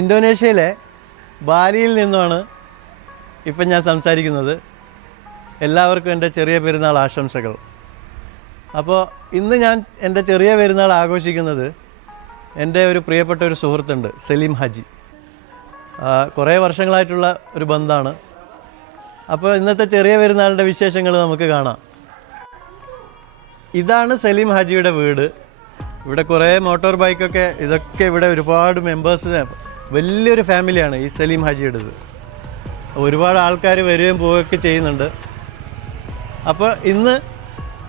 ഇന്തോനേഷ്യയിലെ ബാലിയിൽ നിന്നുമാണ് ഇപ്പം ഞാൻ സംസാരിക്കുന്നത്. എല്ലാവർക്കും എൻ്റെ ചെറിയ പെരുന്നാൾ ആശംസകൾ. അപ്പോൾ ഇന്ന് ഞാൻ എൻ്റെ ചെറിയ പെരുന്നാൾ ആഘോഷിക്കുന്നത് എൻ്റെ ഒരു പ്രിയപ്പെട്ട ഒരു സുഹൃത്തുണ്ട്, സലീം ഹാജി. കുറേ വർഷങ്ങളായിട്ടുള്ള ഒരു ബന്ധമാണ്. അപ്പോൾ ഇന്നത്തെ ചെറിയ പെരുന്നാളിൻ്റെ വിശേഷങ്ങൾ നമുക്ക് കാണാം. ഇതാണ് സലീം ഹാജിയുടെ വീട്. ഇവിടെ കുറേ മോട്ടോർ ബൈക്കൊക്കെ, ഇതൊക്കെ ഇവിടെ ഒരുപാട് മെമ്പേഴ്സ്, വലിയൊരു ഫാമിലിയാണ് ഈ സലീം ഹാജിയുടേത്. ഒരുപാട് ആൾക്കാർ വരികയും പോവുകയൊക്കെ ചെയ്യുന്നുണ്ട്. അപ്പോൾ ഇന്ന്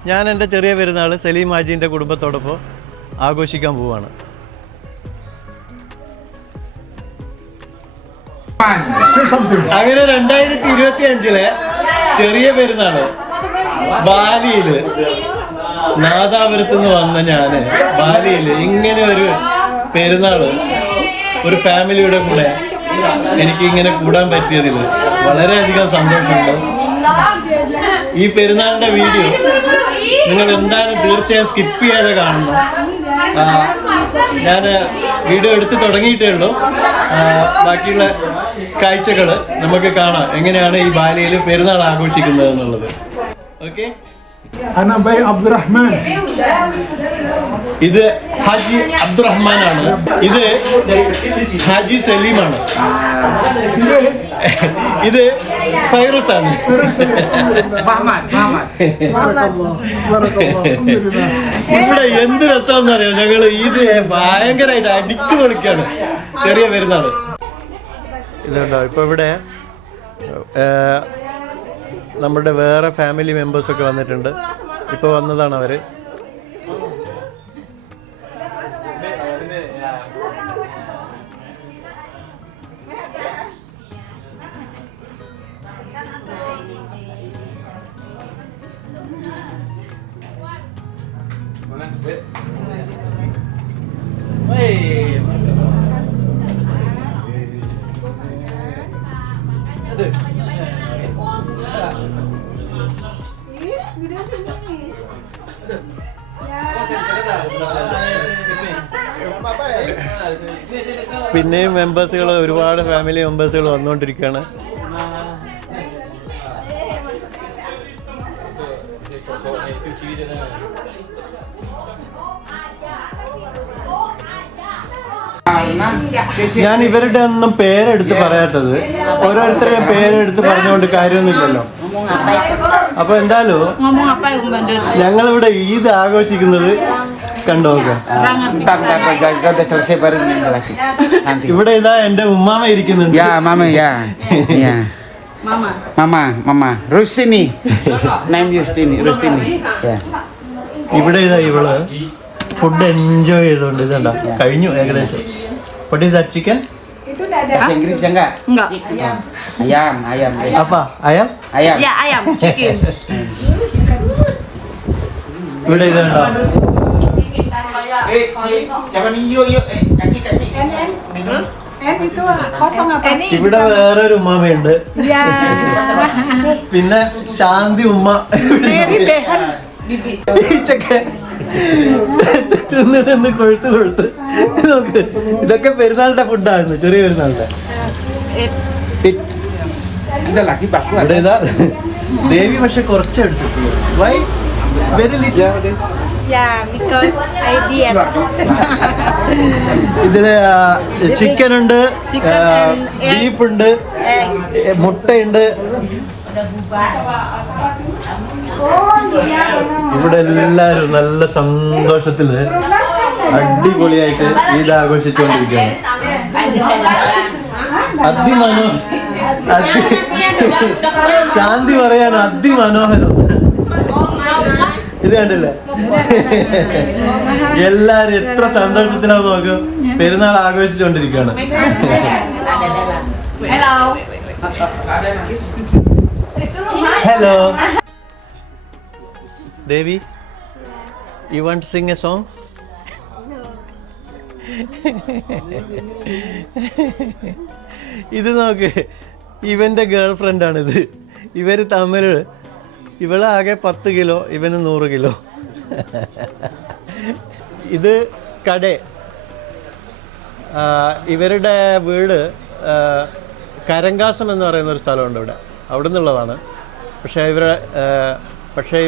ഞാൻ എൻ്റെ ചെറിയ പെരുന്നാൾ സലീം ഹാജീൻ്റെ കുടുംബത്തോടൊപ്പം ആഘോഷിക്കാൻ പോവുകയാണ്. അങ്ങനെ 2025 ചെറിയ പെരുന്നാൾ ബാലിയിൽ, നാദാപുരത്ത് നിന്ന് വന്ന ഞാൻ ബാലിയിൽ ഇങ്ങനെ ഒരു പെരുന്നാൾ ഒരു ഫാമിലിയുടെ കൂടെ എനിക്ക് ഇങ്ങനെ കൂടാൻ പറ്റിയതിൽ വളരെയധികം സന്തോഷമുണ്ട്. ഈ പെരുന്നാളിൻ്റെ വീഡിയോ നിങ്ങൾ എന്തായാലും തീർച്ചയായും സ്കിപ്പ് ചെയ്യാതെ കാണണം. ഞാൻ വീഡിയോ എടുത്ത് തുടങ്ങിയിട്ടേ ഉള്ളൂ. ബാക്കിയുള്ള കാഴ്ചകൾ നമുക്ക് കാണാം, എങ്ങനെയാണ് ഈ ബാലിയിൽ പെരുന്നാൾ ആഘോഷിക്കുന്നത് എന്നുള്ളത്. ഓക്കെ, ഇത് ഹാജി അബ്ദുറഹ്മാനാണ്. ഇത് ഹാജി സലീമാണ്. ഇത് ഫൈറൂസ് ആണ്. ഇവിടെ എന്ത് രസമാണെന്ന് അറിയാം. ഞങ്ങൾ ഇത് ഭയങ്കരമായിട്ട് അടിച്ചു പൊളിക്കാണ് ചെറിയ പെരുന്നാള്. ഇതുണ്ടോ, ഇപ്പൊ ഇവിടെ നമ്മുടെ വേറെ ഫാമിലി മെമ്പേഴ്സൊക്കെ വന്നിട്ടുണ്ട്. ഇപ്പോൾ വന്നതാണ് അവർ. പിന്നെയും മെമ്പേഴ്സുകൾ, ഒരുപാട് ഫാമിലി മെമ്പേഴ്സുകൾ വന്നുകൊണ്ടിരിക്കുകയാണ്. ഞാൻ ഇവരുടെ ഒന്നും പേരെടുത്ത് പറയാത്തത്, ഓരോരുത്തരെയും പേരെടുത്ത് പറഞ്ഞുകൊണ്ട് കാര്യമൊന്നുമില്ലല്ലോ. അപ്പൊ എന്തായാലും ഞങ്ങളിവിടെ ഈദ് ആഘോഷിക്കുന്നത് കണ്ടോക്ക. ഇവിടെ ഇതാ എന്റെ ഉമ്മാമ ഇരിക്കുന്നുണ്ട്. ഇവിടെ ഇതാ ഇവള് ഫുഡ് എൻജോയ് ചെയ്തോണ്ട് ഇതണ്ട കഴിഞ്ഞു ഏകദേശം. What is that, chicken? Bahasa Inggris ya enggak? Enggak. Ayam. Apa? Ayam? Ya, ayam, chicken. ഇവിടെ ഇതുണ്ടോ? Siapa nih? Yuk. Kasih. Itu kosong apa? ഇവിടെ വേറൊരു ഉമ്മാമയുണ്ട്. പിന്നെ ശാന്തി ഉമ്മ. തിന്ന് കൊഴുത്ത് നോക്ക്. ഇതൊക്കെ പെരുന്നാളിന്റെ ഫുഡായിരുന്നു, ചെറിയ പെരുന്നാളിന്റെ. ഇവിടെ ഇതാ ദേവി പക്ഷെ കുറച്ചെടുത്തിട്ടുള്ളൂ. Why very little. ഇതില് ചിക്കൻ ഉണ്ട്, ബീഫ് ഉണ്ട്, മുട്ടയുണ്ട്. ഇവിടെ എല്ലാവരും നല്ല സന്തോഷത്തില് അടിപൊളിയായിട്ട് ഈദ് ആഘോഷിച്ചുകൊണ്ടിരിക്കുകയാണ്. ശാന്തി പറയാണ് അതിമനോഹരം. ഇത് കണ്ടില്ലേ, എല്ലാരും എത്ര സന്തോഷത്തിലാവും നോക്കും. പെരുന്നാൾ ആഘോഷിച്ചുകൊണ്ടിരിക്കുകയാണ്. Hello Devi, you want to sing a song? ഇത് നോക്ക്, ഇവൻ്റെ ഗേൾ ഫ്രണ്ടാണിത്. ഇവർ തമ്മിൽ, ഇവളാകെ 10 കിലോ, ഇവന് 100 കിലോ. ഇത് കട, ഇവരുടെ വീട് കരങ്കാസം എന്ന് പറയുന്ന ഒരു സ്ഥലമുണ്ട് ഇവിടെ, അവിടെ നിന്നുള്ളതാണ്. പക്ഷേ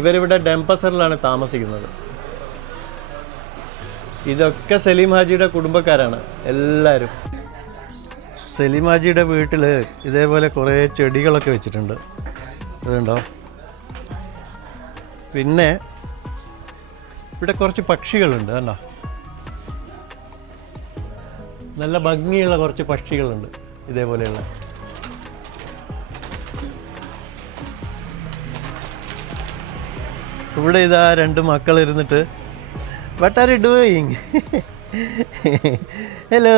ഇവരിവിടെ ഡെംപസറിലാണ് താമസിക്കുന്നത്. ഇതൊക്കെ സലീം ഹാജിയുടെ കുടുംബക്കാരാണ് എല്ലാവരും. സലീം ഹാജിയുടെ വീട്ടിൽ ഇതേപോലെ കുറേ ചെടികളൊക്കെ വെച്ചിട്ടുണ്ട്, അതുണ്ടോ. പിന്നെ ഇവിടെ കുറച്ച് പക്ഷികളുണ്ട്, കണ്ടോ, നല്ല ഭംഗിയുള്ള കുറച്ച് പക്ഷികളുണ്ട് ഇതേപോലെയുള്ള. ഇവിടെ ഇതാ 2 മക്കൾ ഇരുന്നിട്ട് what are you doing? Hello,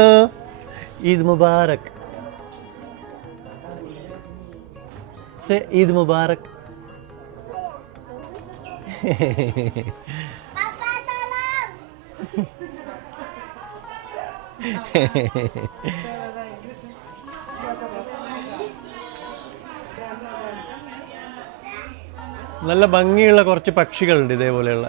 Eid Mubarak. Say Eid Mubarak. നല്ല ഭംഗിയുള്ള കുറച്ച് പക്ഷികളുണ്ട് ഇതേപോലെയുള്ള.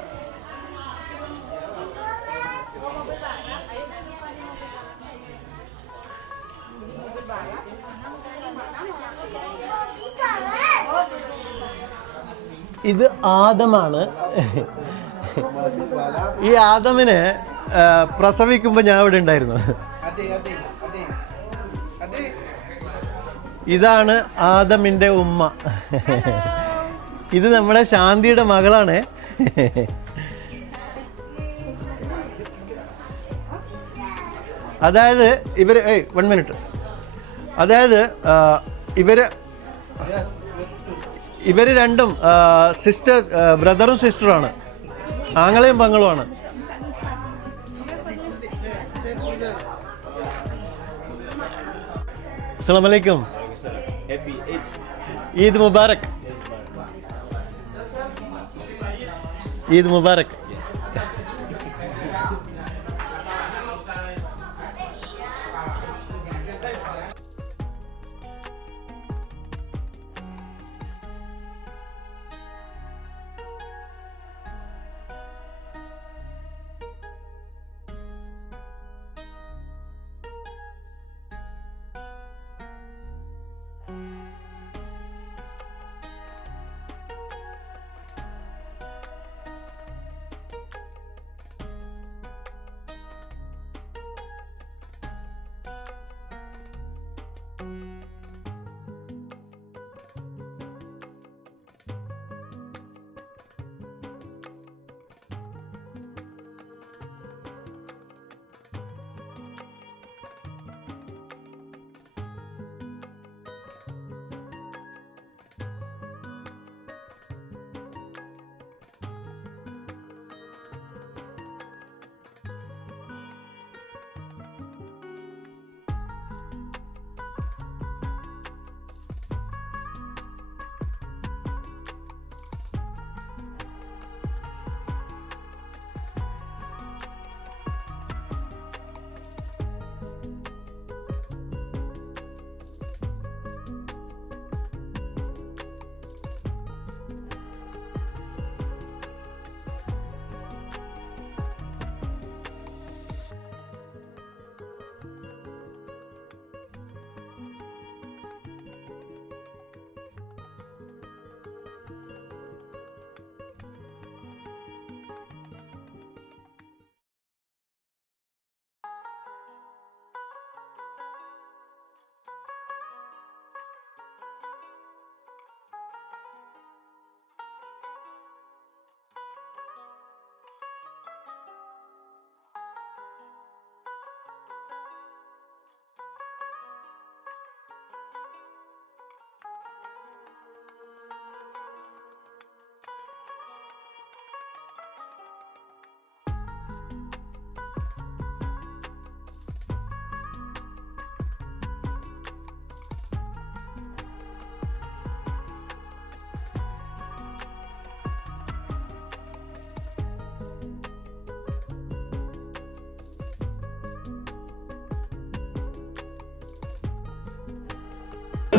ഇത് ആദമാണ്. ഈ ആദമിനെ പ്രസവിക്കുമ്പോൾ ഞാൻ ഇവിടെ ഉണ്ടായിരുന്നു. ഇതാണ് ആദമിൻ്റെ ഉമ്മ. ഇത് നമ്മുടെ ശാന്തിയുടെ മകളാണ്. അതായത് ഇവർ 1 മിനിറ്റ്. അതായത് ഇവർ രണ്ടും ബ്രദറും സിസ്റ്ററുമാണ്, ആങ്ങളെയും പങ്ങളുമാണ്. അസ്സലാമു അലൈക്കും. Eid Mubarak. Eid Mubarak.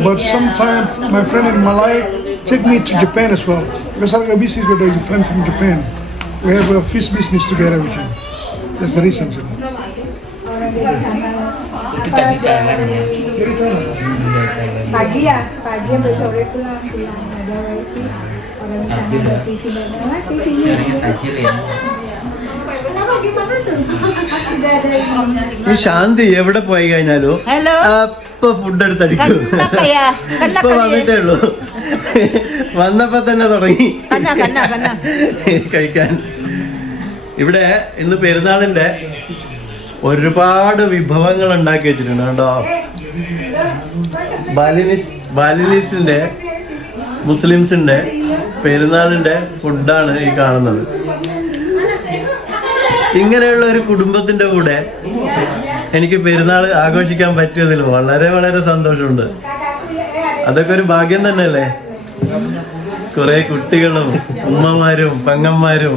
But sometimes my friend in Malay take me to Japan as well. Because I have a business with a friend from Japan. We have a fish business together with him. That's the reason. Itu tadi Thailandnya. Pagi ya, pagi sampai sore pulang ada wifi. Kalau misalnya ada TV banyak, TV-nya. Tajil ya. Kenapa gimana tuh? Tidak ada ini. ഈ ശാന്തി എവിടെ പോയി കഴിഞ്ഞാലും Hello. അപ്പൊ food എടുത്തടിക്കും Kena ഇപ്പൊ വന്നിട്ടേ ഉള്ളൂ വന്നപ്പോ തന്നെ തുടങ്ങി കഴിക്കാൻ. ഇവിടെ ഇന്ന് പെരുന്നാളിന്റെ ഒരുപാട് വിഭവങ്ങൾ ഉണ്ടാക്കി വെച്ചിട്ടുണ്ട് കേട്ടോ. ബാലിനീസിന്റെ മുസ്ലിംസിന്റെ പെരുന്നാളിന്റെ ഫുഡാണ് ഈ കാണുന്നത്. ഇങ്ങനെയുള്ള ഒരു കുടുംബത്തിന്റെ കൂടെ എനിക്ക് പെരുന്നാൾ ആഘോഷിക്കാൻ പറ്റിയതിൽ വളരെ വളരെ സന്തോഷമുണ്ട്. അതൊക്കെ ഒരു ഭാഗ്യം തന്നെയല്ലേ. കുറെ കുട്ടികളും ഉമ്മമാരും പെങ്ങന്മാരും.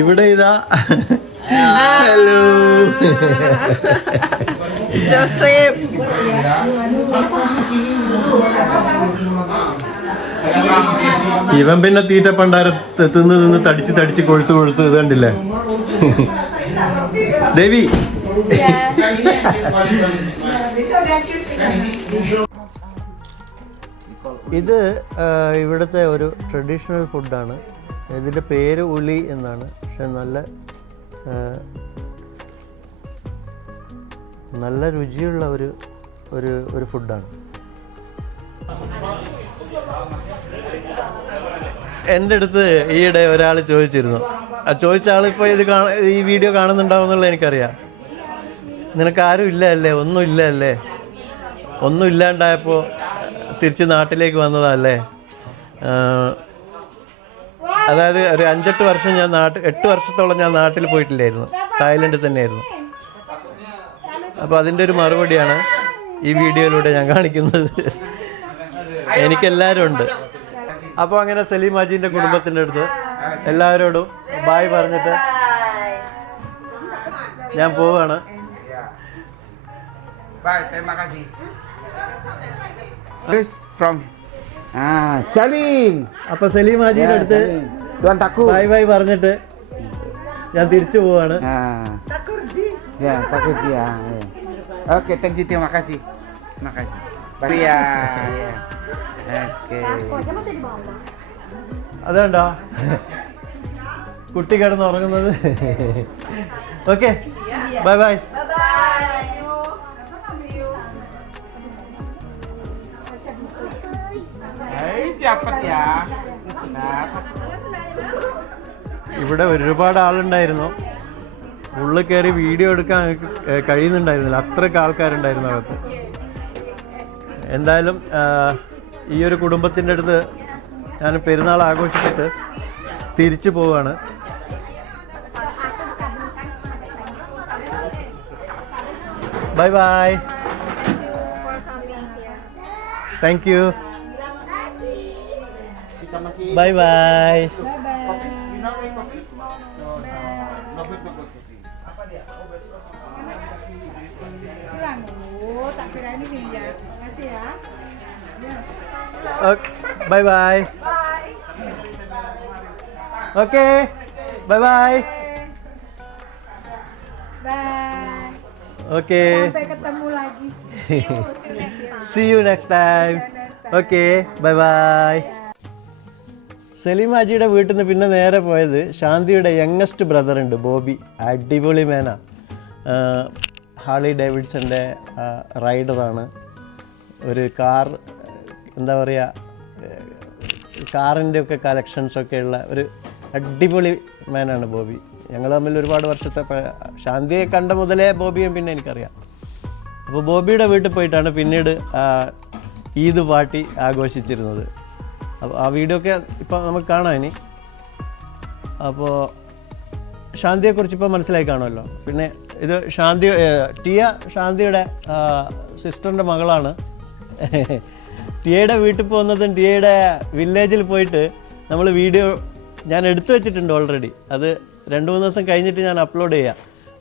ഇവിടെ ഇതാ ഹലോ ഇവൻ പിന്നെ തീറ്റ പണ്ടാര തിന്ന് തടിച്ച് കൊഴുത്ത് ഇത് കണ്ടില്ലേ ദേവി. ഇത് ഇവിടുത്തെ ഒരു ട്രഡീഷണൽ ഫുഡാണ്. ഇതിൻ്റെ പേര് ഉളി എന്നാണ്. പക്ഷെ നല്ല രുചിയുള്ള ഒരു ഫുഡാണ്. എൻ്റെ അടുത്ത് ഈയിടെ ഒരാൾ ചോദിച്ചിരുന്നു. ചോദിച്ച ആളിപ്പോൾ ഈ വീഡിയോ കാണുന്നുണ്ടാവും എന്നുള്ളത് എനിക്കറിയാം. നിനക്ക് ആരും ഇല്ല അല്ലേ, ഒന്നും ഇല്ല അല്ലേ, ഒന്നും ഇല്ലാണ്ടായപ്പോൾ തിരിച്ച് നാട്ടിലേക്ക് വന്നതല്ലേ. അതായത് ഒരു 5-8 വർഷം 8 വർഷത്തോളം ഞാൻ നാട്ടിൽ പോയിട്ടില്ലായിരുന്നു, തായ്ലൻഡിൽ തന്നെയായിരുന്നു. അപ്പോൾ അതിൻ്റെ ഒരു മറുപടിയാണ് ഈ വീഡിയോയിലൂടെ ഞാൻ കാണിക്കുന്നത്. എനിക്കെല്ലാവരും ഉണ്ട്. അപ്പോൾ അങ്ങനെ സലീം ഹാജിൻ്റെ കുടുംബത്തിൻ്റെ അടുത്ത് എല്ലാവരോടും ബായ് പറഞ്ഞിട്ട് ഞാൻ പോവുകയാണ്. Bye, terima kasih. This from Salim. അപ്പോൾ സലീം ഹാജിയുടെ അടുത്ത് Tuan Takut. ബായ് പറഞ്ഞിട്ട് ഞാൻ തിരിച്ചു പോവാണ്. Ya, takut ya. Oke, thank you, terima kasih. Terima kasih. Bye ya. Oke. അതുകൊണ്ടോ കുട്ടി കിടന്ന് ഉറങ്ങുന്നത്. Okay, bye. Dapat ya. ഇവിടെ ഒരുപാട് ആളുണ്ടായിരുന്നു. ഉള്ളിൽ കയറി വീഡിയോ എടുക്കാൻ കഴിയുന്നുണ്ടായിരുന്നില്ല, അത്രയ്ക്ക് ആൾക്കാരുണ്ടായിരുന്നു അകത്ത്. എന്തായാലും ഈ ഒരു കുടുംബത്തിൻ്റെ അടുത്ത് ഞാൻ പെരുന്നാൾ ആഘോഷിച്ചിട്ട് തിരിച്ചു പോവുകയാണ്. Bye. Thank you. Bye. Tak kira ini dia. Makasih ya. Okay, bye. Okay, bye. Bye. Okay. Sampai ketemu lagi. See you next time. Okay, bye. Salim ഹാജിയുടെ വീട്ടിൽ നിന്ന് പിന്നെ നേരെ പോയത് ശാന്തിയുടെ യങ്ങസ്റ്റ് ബ്രദർ ഉണ്ട്, ബോബി. അടിപൊളി മേന. ഹാർലി ഡേവിഡ്സൻ്റെ റൈഡറാണ്. ഒരു എന്താ പറയുക, കാറിൻ്റെ ഒക്കെ കളക്ഷൻസൊക്കെ ഉള്ള ഒരു അടിപൊളി മാനാണ് ബോബി. ഞങ്ങൾ തമ്മിൽ ഒരുപാട് വർഷത്തെ ശാന്തിയെ കണ്ട മുതലേ ബോബിയും പിന്നെ എനിക്കറിയാം. അപ്പോൾ ബോബിയുടെ വീട്ടിൽ പോയിട്ടാണ് പിന്നീട് ഈദ് പാർട്ടി ആഘോഷിച്ചിരുന്നത്. അപ്പോൾ ആ വീഡിയോ ഒക്കെ ഇപ്പോൾ നമുക്ക് കാണാം ഇനി. അപ്പോൾ ശാന്തിയെക്കുറിച്ച് ഇപ്പോൾ മനസ്സിലായി കാണുമല്ലോ. പിന്നെ ഇത് ശാന്തിയുടെ സിസ്റ്ററിൻ്റെ മകളാണ്. ടിയയുടെ വീട്ടിൽ പോകുന്നതും ടിയയുടെ വില്ലേജിൽ പോയിട്ട് നമ്മൾ വീഡിയോ ഞാൻ എടുത്തു വെച്ചിട്ടുണ്ട് ഓൾറെഡി. അത് 2-3 ദിവസം കഴിഞ്ഞിട്ട് ഞാൻ അപ്ലോഡ് ചെയ്യാം.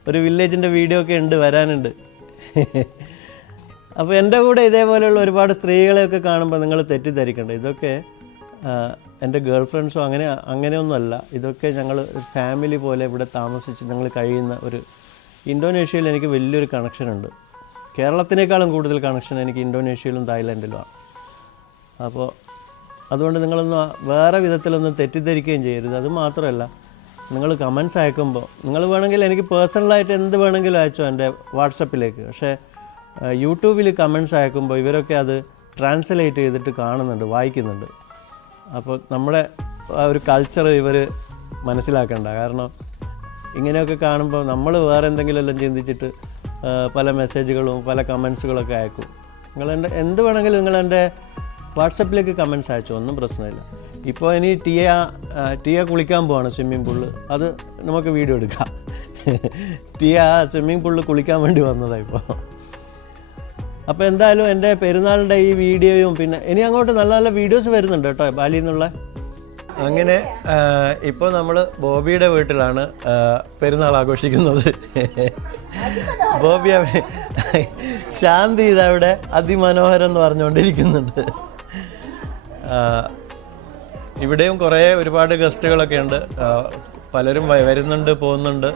ഒരു വില്ലേജിൻ്റെ വീഡിയോ ഒക്കെ വരാനുണ്ട്. അപ്പോൾ എൻ്റെ കൂടെ ഇതേപോലെയുള്ള ഒരുപാട് സ്ത്രീകളെയൊക്കെ കാണുമ്പോൾ നിങ്ങൾ തെറ്റിദ്ധരിക്കണ്ട. ഇതൊക്കെ എൻ്റെ ഗേൾ ഫ്രണ്ട്സോ അങ്ങനെയൊന്നുമല്ല. ഇതൊക്കെ ഞങ്ങൾ ഫാമിലി പോലെ ഇവിടെ താമസിച്ച് ഞങ്ങൾ കഴിയുന്ന ഒരു ഇന്തോനേഷ്യയിൽ എനിക്ക് വലിയൊരു കണക്ഷനുണ്ട്. കേരളത്തിനേക്കാളും കൂടുതൽ കണക്ഷൻ എനിക്ക് ഇന്തോനേഷ്യയിലും തായ്ലാൻഡിലുമാണ്. അപ്പോൾ അതുകൊണ്ട് നിങ്ങളൊന്നും വേറെ വിധത്തിലൊന്നും തെറ്റിദ്ധരിക്കുകയും ചെയ്യരുത്. അത് മാത്രമല്ല, നിങ്ങൾ കമൻസ് അയക്കുമ്പോൾ നിങ്ങൾ വേണമെങ്കിൽ എനിക്ക് പേഴ്സണലായിട്ട് എന്ത് വേണമെങ്കിലും അയച്ചോ എൻ്റെ വാട്സപ്പിലേക്ക്. പക്ഷേ യൂട്യൂബിൽ കമൻസ് അയക്കുമ്പോൾ ഇവരൊക്കെ അത് ട്രാൻസ്ലേറ്റ് ചെയ്തിട്ട് കാണുന്നുണ്ട്, വായിക്കുന്നുണ്ട്. അപ്പോൾ നമ്മുടെ ആ ഒരു കൾച്ചർ ഇവർ മനസ്സിലാക്കണ്ട. കാരണം ഇങ്ങനെയൊക്കെ കാണുമ്പോൾ നമ്മൾ വേറെ എന്തെങ്കിലും എല്ലാം ചിന്തിച്ചിട്ട് പല മെസ്സേജുകളും പല കമൻസുകളൊക്കെ അയക്കും. എന്ത് വേണമെങ്കിലും നിങ്ങളെൻ്റെ വാട്സപ്പിലേക്ക് കമൻസ് അയച്ചോ, ഒന്നും പ്രശ്നമില്ല. ഇപ്പോൾ ഇനി ടിയ കുളിക്കാൻ പോവാണ് സ്വിമ്മിംഗ് പൂളിൽ. അത് നമുക്ക് വീഡിയോ എടുക്കാം. ടിയ സ്വിമ്മിംഗ് പൂളിൽ കുളിക്കാൻ വേണ്ടി വന്നതാണ് ഇപ്പോൾ. അപ്പോൾ എന്തായാലും എൻ്റെ പെരുന്നാളിൻ്റെ ഈ വീഡിയോയും പിന്നെ ഇനി അങ്ങോട്ട് നല്ല നല്ല വീഡിയോസ് വരുന്നുണ്ട് കേട്ടോ ബാലിയിൽ നിന്നുള്ള. അങ്ങനെ ഇപ്പോൾ നമ്മൾ ബോബിയുടെ വീട്ടിലാണ് പെരുന്നാൾ ആഘോഷിക്കുന്നത്. ബോബി ശാന്തി ഇതവിടെ അതിമനോഹരം എന്ന് പറഞ്ഞുകൊണ്ടിരിക്കുന്നുണ്ട്. ഇവിടെയും ഒരുപാട് ഗസ്റ്റുകളൊക്കെ ഉണ്ട്. പലരും വരുന്നുണ്ട്, പോകുന്നുണ്ട്.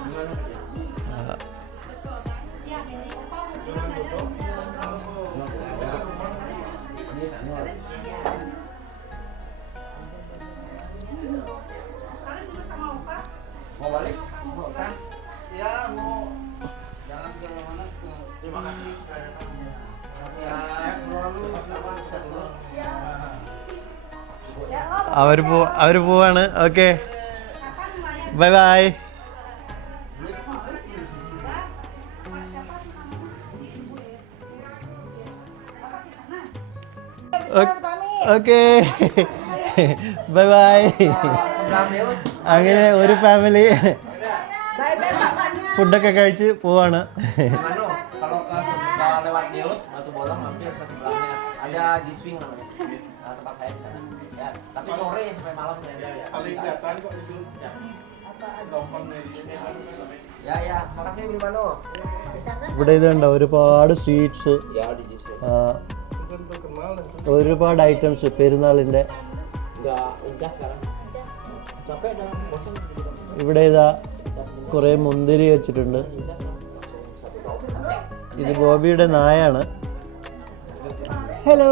അവർ പോവാണ്. Okay, bye bye. Okay, bye bye. അങ്ങനെ ഒരു ഫാമിലി ഫുഡൊക്കെ കഴിച്ച് പോവാണ്. Tapi sore sampai malam saya. Paling kelihatan kok itu. Ya, makasih beli mano. ഇവിടെ ഇതുണ്ടോ ഒരുപാട് സ്വീറ്റ്സ്, ഒരുപാട് ഐറ്റംസ് പെരുന്നാളിൻ്റെ. ഇവിടെ ഇതാ കുറേ മുന്തിരി വെച്ചിട്ടുണ്ട്. ഇത് ബോബിയുടെ നായാണ്. ഹലോ.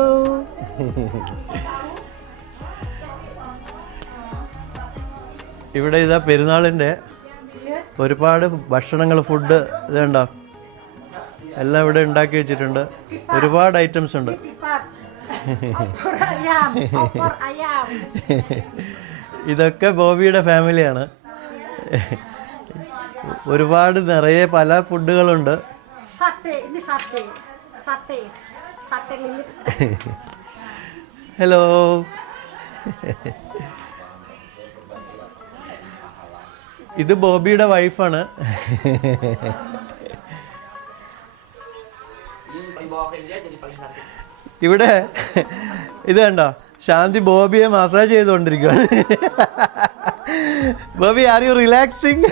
ഇവിടെ ഇതാ പെരുന്നാളിൻ്റെ ഒരുപാട് ഭക്ഷണങ്ങൾ, ഫുഡ് ഇതുണ്ടോ എല്ലാം ഇവിടെ ഉണ്ടാക്കി വെച്ചിട്ടുണ്ട്. ഒരുപാട് ഐറ്റംസ് ഉണ്ട്. ഇതൊക്കെ ബോബിയുടെ ഫാമിലിയാണ്. ഒരുപാട് നിറയെ പല ഫുഡുകളുണ്ട്. ഹലോ. ഇത് ബോബിയുടെ വൈഫാണ്. ഇവിടെ ഇത് കണ്ടോ, ശാന്തി ബോബിയെ മസാജ് ചെയ്തുകൊണ്ടിരിക്കുകയാണ്. Bobby, are you relaxing?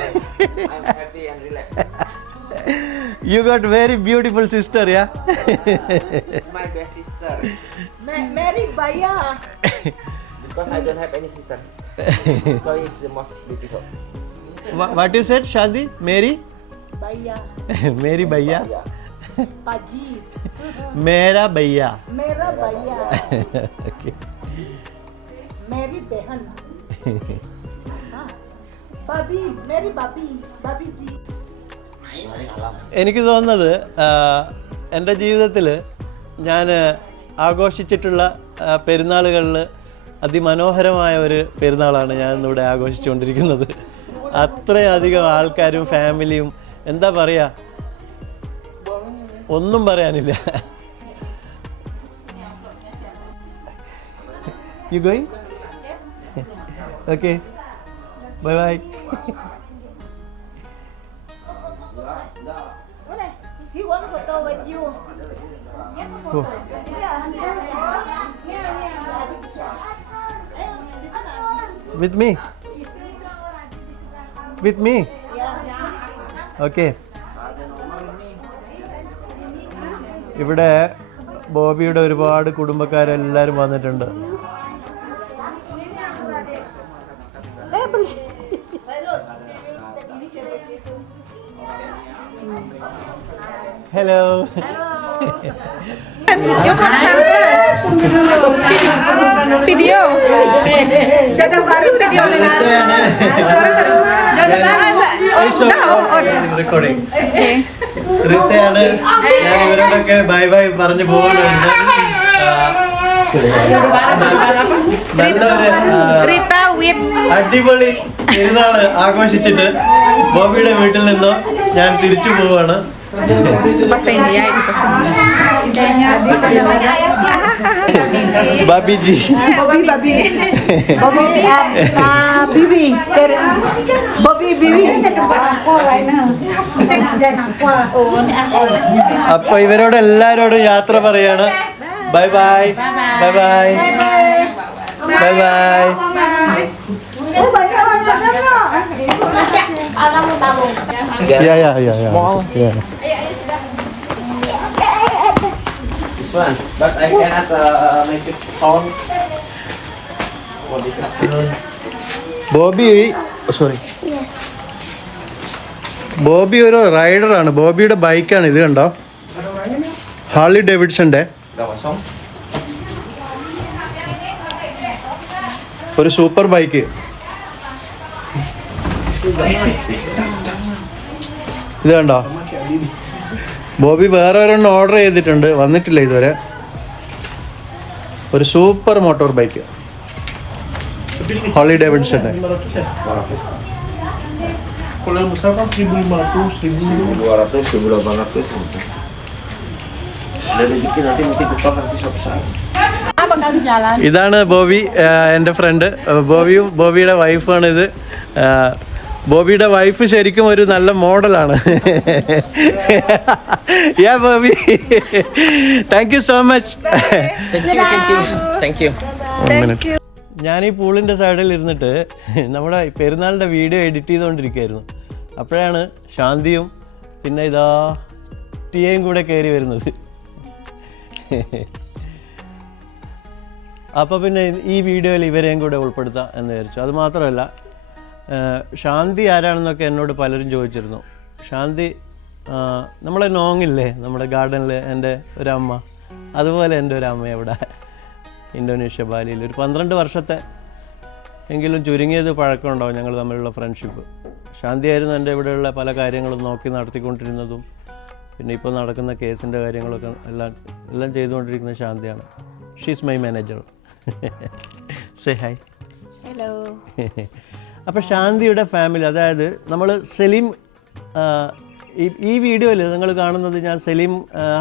You got very beautiful sister, yeah? It's my best sister. Mary Baya. Because I don't have any sister. So it's the most beautiful. What you said, Shadi? Mary? Baya. Mary Bhaiya. Paji. Mera Bhaiya. Mera Baya. Okay. Mary Behan. Babi. Mary Babi. Babi ji. എനിക്ക് തോന്നുന്നത് എൻ്റെ ജീവിതത്തിൽ ഞാൻ ആഘോഷിച്ചിട്ടുള്ള പെരുന്നാളുകളിൽ അതിമനോഹരമായ ഒരു പെരുന്നാളാണ് ഞാൻ ഇന്നിവിടെ ആഘോഷിച്ചുകൊണ്ടിരിക്കുന്നത്. അത്രയധികം ആൾക്കാരും ഫാമിലിയും, എന്താ പറയുക, ഒന്നും പറയാനില്ല. You going? Okay. Bye bye. She want a photo with you. Oh. With me? With me? Okay. ഇവിടെ ബോബിയുടെ ഒരുപാട് കുടുംബക്കാരെല്ലാവരും വന്നിട്ടുണ്ട്. Hello. Video. Jangan baru video Recording. Ritayana, ഞാൻ ഇവരോടൊക്കെ ബൈ ബൈ പറഞ്ഞു പോകുന്നുണ്ട്. Rita with അടിപൊളി പെരുന്നാള് ആഘോഷിച്ചിട്ട് ബോബിയുടെ വീട്ടിൽ നിന്നോ ഞാൻ തിരിച്ചു പോവാണ്. bahasa India itu pesan. ബാബിജി അപ്പൊ ഇവരോട് എല്ലാരോടും യാത്ര പറയാണ്. Bye bye bye bye bye bye. This one, but I cannot make it sound. What is happening? Bobby sorry Bobby ഒരു റൈഡറാണ്. ബോബിയുടെ ബൈക്കാണ് ഇത്, കണ്ടോ? ഹാർലി ഡേവിഡ്സന്റെ Udah kosong? ഒരു സൂപ്പർ ബൈക്ക്. ഇത് കണ്ടോ? ബോബി വേറെ ഒരെണ്ണം ഓർഡർ ചെയ്തിട്ടുണ്ട്, വന്നിട്ടില്ല ഇതുവരെ. ഒരു സൂപ്പർ മോട്ടോർ ബൈക്ക് ഹാർലി ഡേവിഡ്സന്റെ. Kalau yang besar kan 1.500, 1.200, 1.800. Ada rezeki nanti mungkin kita nanti suatu saat. ഇതാണ് ബോബി, എൻ്റെ ഫ്രണ്ട്. ബോബിയുടെ വൈഫാണ് ഇത്. ബോബിയുടെ വൈഫ് ശരിക്കും ഒരു നല്ല മോഡലാണ്. Yeah Bobby, thank you so much. Thank you. ഞാൻ ഈ പൂളിൻ്റെ സൈഡിൽ ഇരുന്നിട്ട് നമ്മുടെ പെരുന്നാളിൻ്റെ വീഡിയോ എഡിറ്റ് ചെയ്തുകൊണ്ടിരിക്കുകയായിരുന്നു. അപ്പോഴാണ് ശാന്തിയും പിന്നെ ഇതാ ടിയയും കൂടെ കയറി വരുന്നത്. അപ്പോൾ പിന്നെ ഈ വീഡിയോയിൽ ഇവരെയും കൂടെ ഉൾപ്പെടുത്താം എന്ന് വിചാരിച്ചു. അത് മാത്രമല്ല, ശാന്തി ആരാണെന്നൊക്കെ എന്നോട് പലരും ചോദിച്ചിരുന്നു. ശാന്തി നമ്മളെ നോങ്ങില്ലേ, നമ്മുടെ ഗാർഡനിൽ എൻ്റെ ഒരമ്മ, അതുപോലെ എൻ്റെ ഒരു അമ്മ ഇവിടെ ഇന്തോനേഷ്യ ബാലിയിൽ ഒരു 12 വർഷത്തെ എങ്കിലും ചുരുങ്ങിയത് പഴക്കമുണ്ടാവും ഞങ്ങൾ തമ്മിലുള്ള ഫ്രണ്ട്ഷിപ്പ്. ശാന്തിയായിരുന്നു എൻ്റെ ഇവിടെയുള്ള പല കാര്യങ്ങളും നോക്കി നടത്തിക്കൊണ്ടിരുന്നതും പിന്നെ ഇപ്പോൾ നടക്കുന്ന കേസിൻ്റെ കാര്യങ്ങളൊക്കെ എല്ലാം ചെയ്തുകൊണ്ടിരിക്കുന്ന ശാന്തിയാണ്. She's my manager. Say hi. Hello. അപ്പോൾ ശാന്തിയുടെ ഫാമിലി, അതായത് നമ്മൾ സലീം, ഈ വീഡിയോയിൽ നിങ്ങൾ കാണുന്നത് ഞാൻ സലീം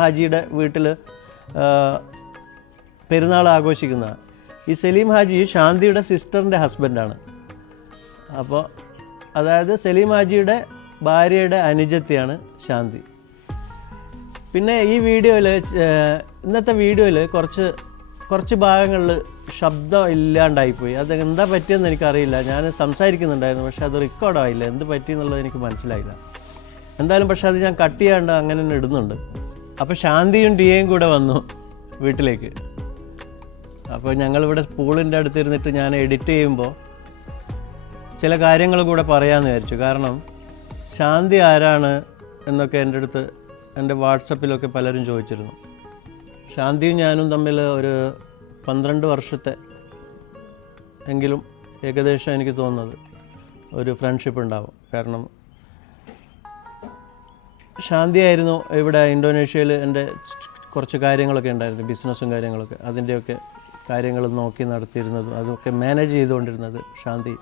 ഹാജിയുടെ വീട്ടിൽ പെരുന്നാൾ ആഘോഷിക്കുന്ന. ഈ സലീം ഹാജി ശാന്തിയുടെ സിസ്റ്ററിൻ്റെ ഹസ്ബൻഡാണ്. അപ്പോൾ അതായത് സലീം ഹാജിയുടെ ഭാര്യയുടെ അനുജത്തിയാണ് ശാന്തി. പിന്നെ ഈ വീഡിയോയിൽ, ഇന്നത്തെ വീഡിയോയിൽ കുറച്ച് ഭാഗങ്ങളിൽ ശബ്ദം ഇല്ലാണ്ടായിപ്പോയി. അത് എന്താ പറ്റിയെന്ന് എനിക്കറിയില്ല. ഞാൻ സംസാരിക്കുന്നുണ്ടായിരുന്നു, പക്ഷെ അത് റെക്കോർഡായില്ല. എന്ത് പറ്റിയെന്നുള്ളത് എനിക്ക് മനസ്സിലായില്ല. എന്തായാലും പക്ഷെ അത് ഞാൻ കട്ട് ചെയ്യാണ്ട് അങ്ങനെ തന്നെ ഇടുന്നുണ്ട്. അപ്പോൾ ശാന്തിയും ടിയയും കൂടെ വന്നു വീട്ടിലേക്ക്. അപ്പോൾ ഞങ്ങളിവിടെ പൂളിൻ്റെ അടുത്തിരുന്നിട്ട് ഞാൻ എഡിറ്റ് ചെയ്യുമ്പോൾ ചില കാര്യങ്ങൾ കൂടെ പറയാമെന്ന് വിചാരിച്ചു. കാരണം ശാന്തി ആരാണ് എന്നൊക്കെ എൻ്റെ അടുത്ത് എൻ്റെ വാട്സപ്പിലൊക്കെ പലരും ചോദിച്ചിരുന്നു. ശാന്തിയും ഞാനും തമ്മിൽ ഒരു 12 വർഷത്തെ എങ്കിലും ഏകദേശം എനിക്ക് തോന്നുന്നത് ഒരു ഫ്രണ്ട്ഷിപ്പ് ഉണ്ടാവും. കാരണം ശാന്തിയായിരുന്നു ഇവിടെ ഇന്തോനേഷ്യയിൽ എൻ്റെ കുറച്ച് കാര്യങ്ങളൊക്കെ ഉണ്ടായിരുന്നു, ബിസിനസ്സും കാര്യങ്ങളൊക്കെ. അതിൻ്റെയൊക്കെ കാര്യങ്ങൾ നോക്കി നടത്തിയിരുന്നതും അതൊക്കെ മാനേജ് ചെയ്തുകൊണ്ടിരുന്നത് Shanti.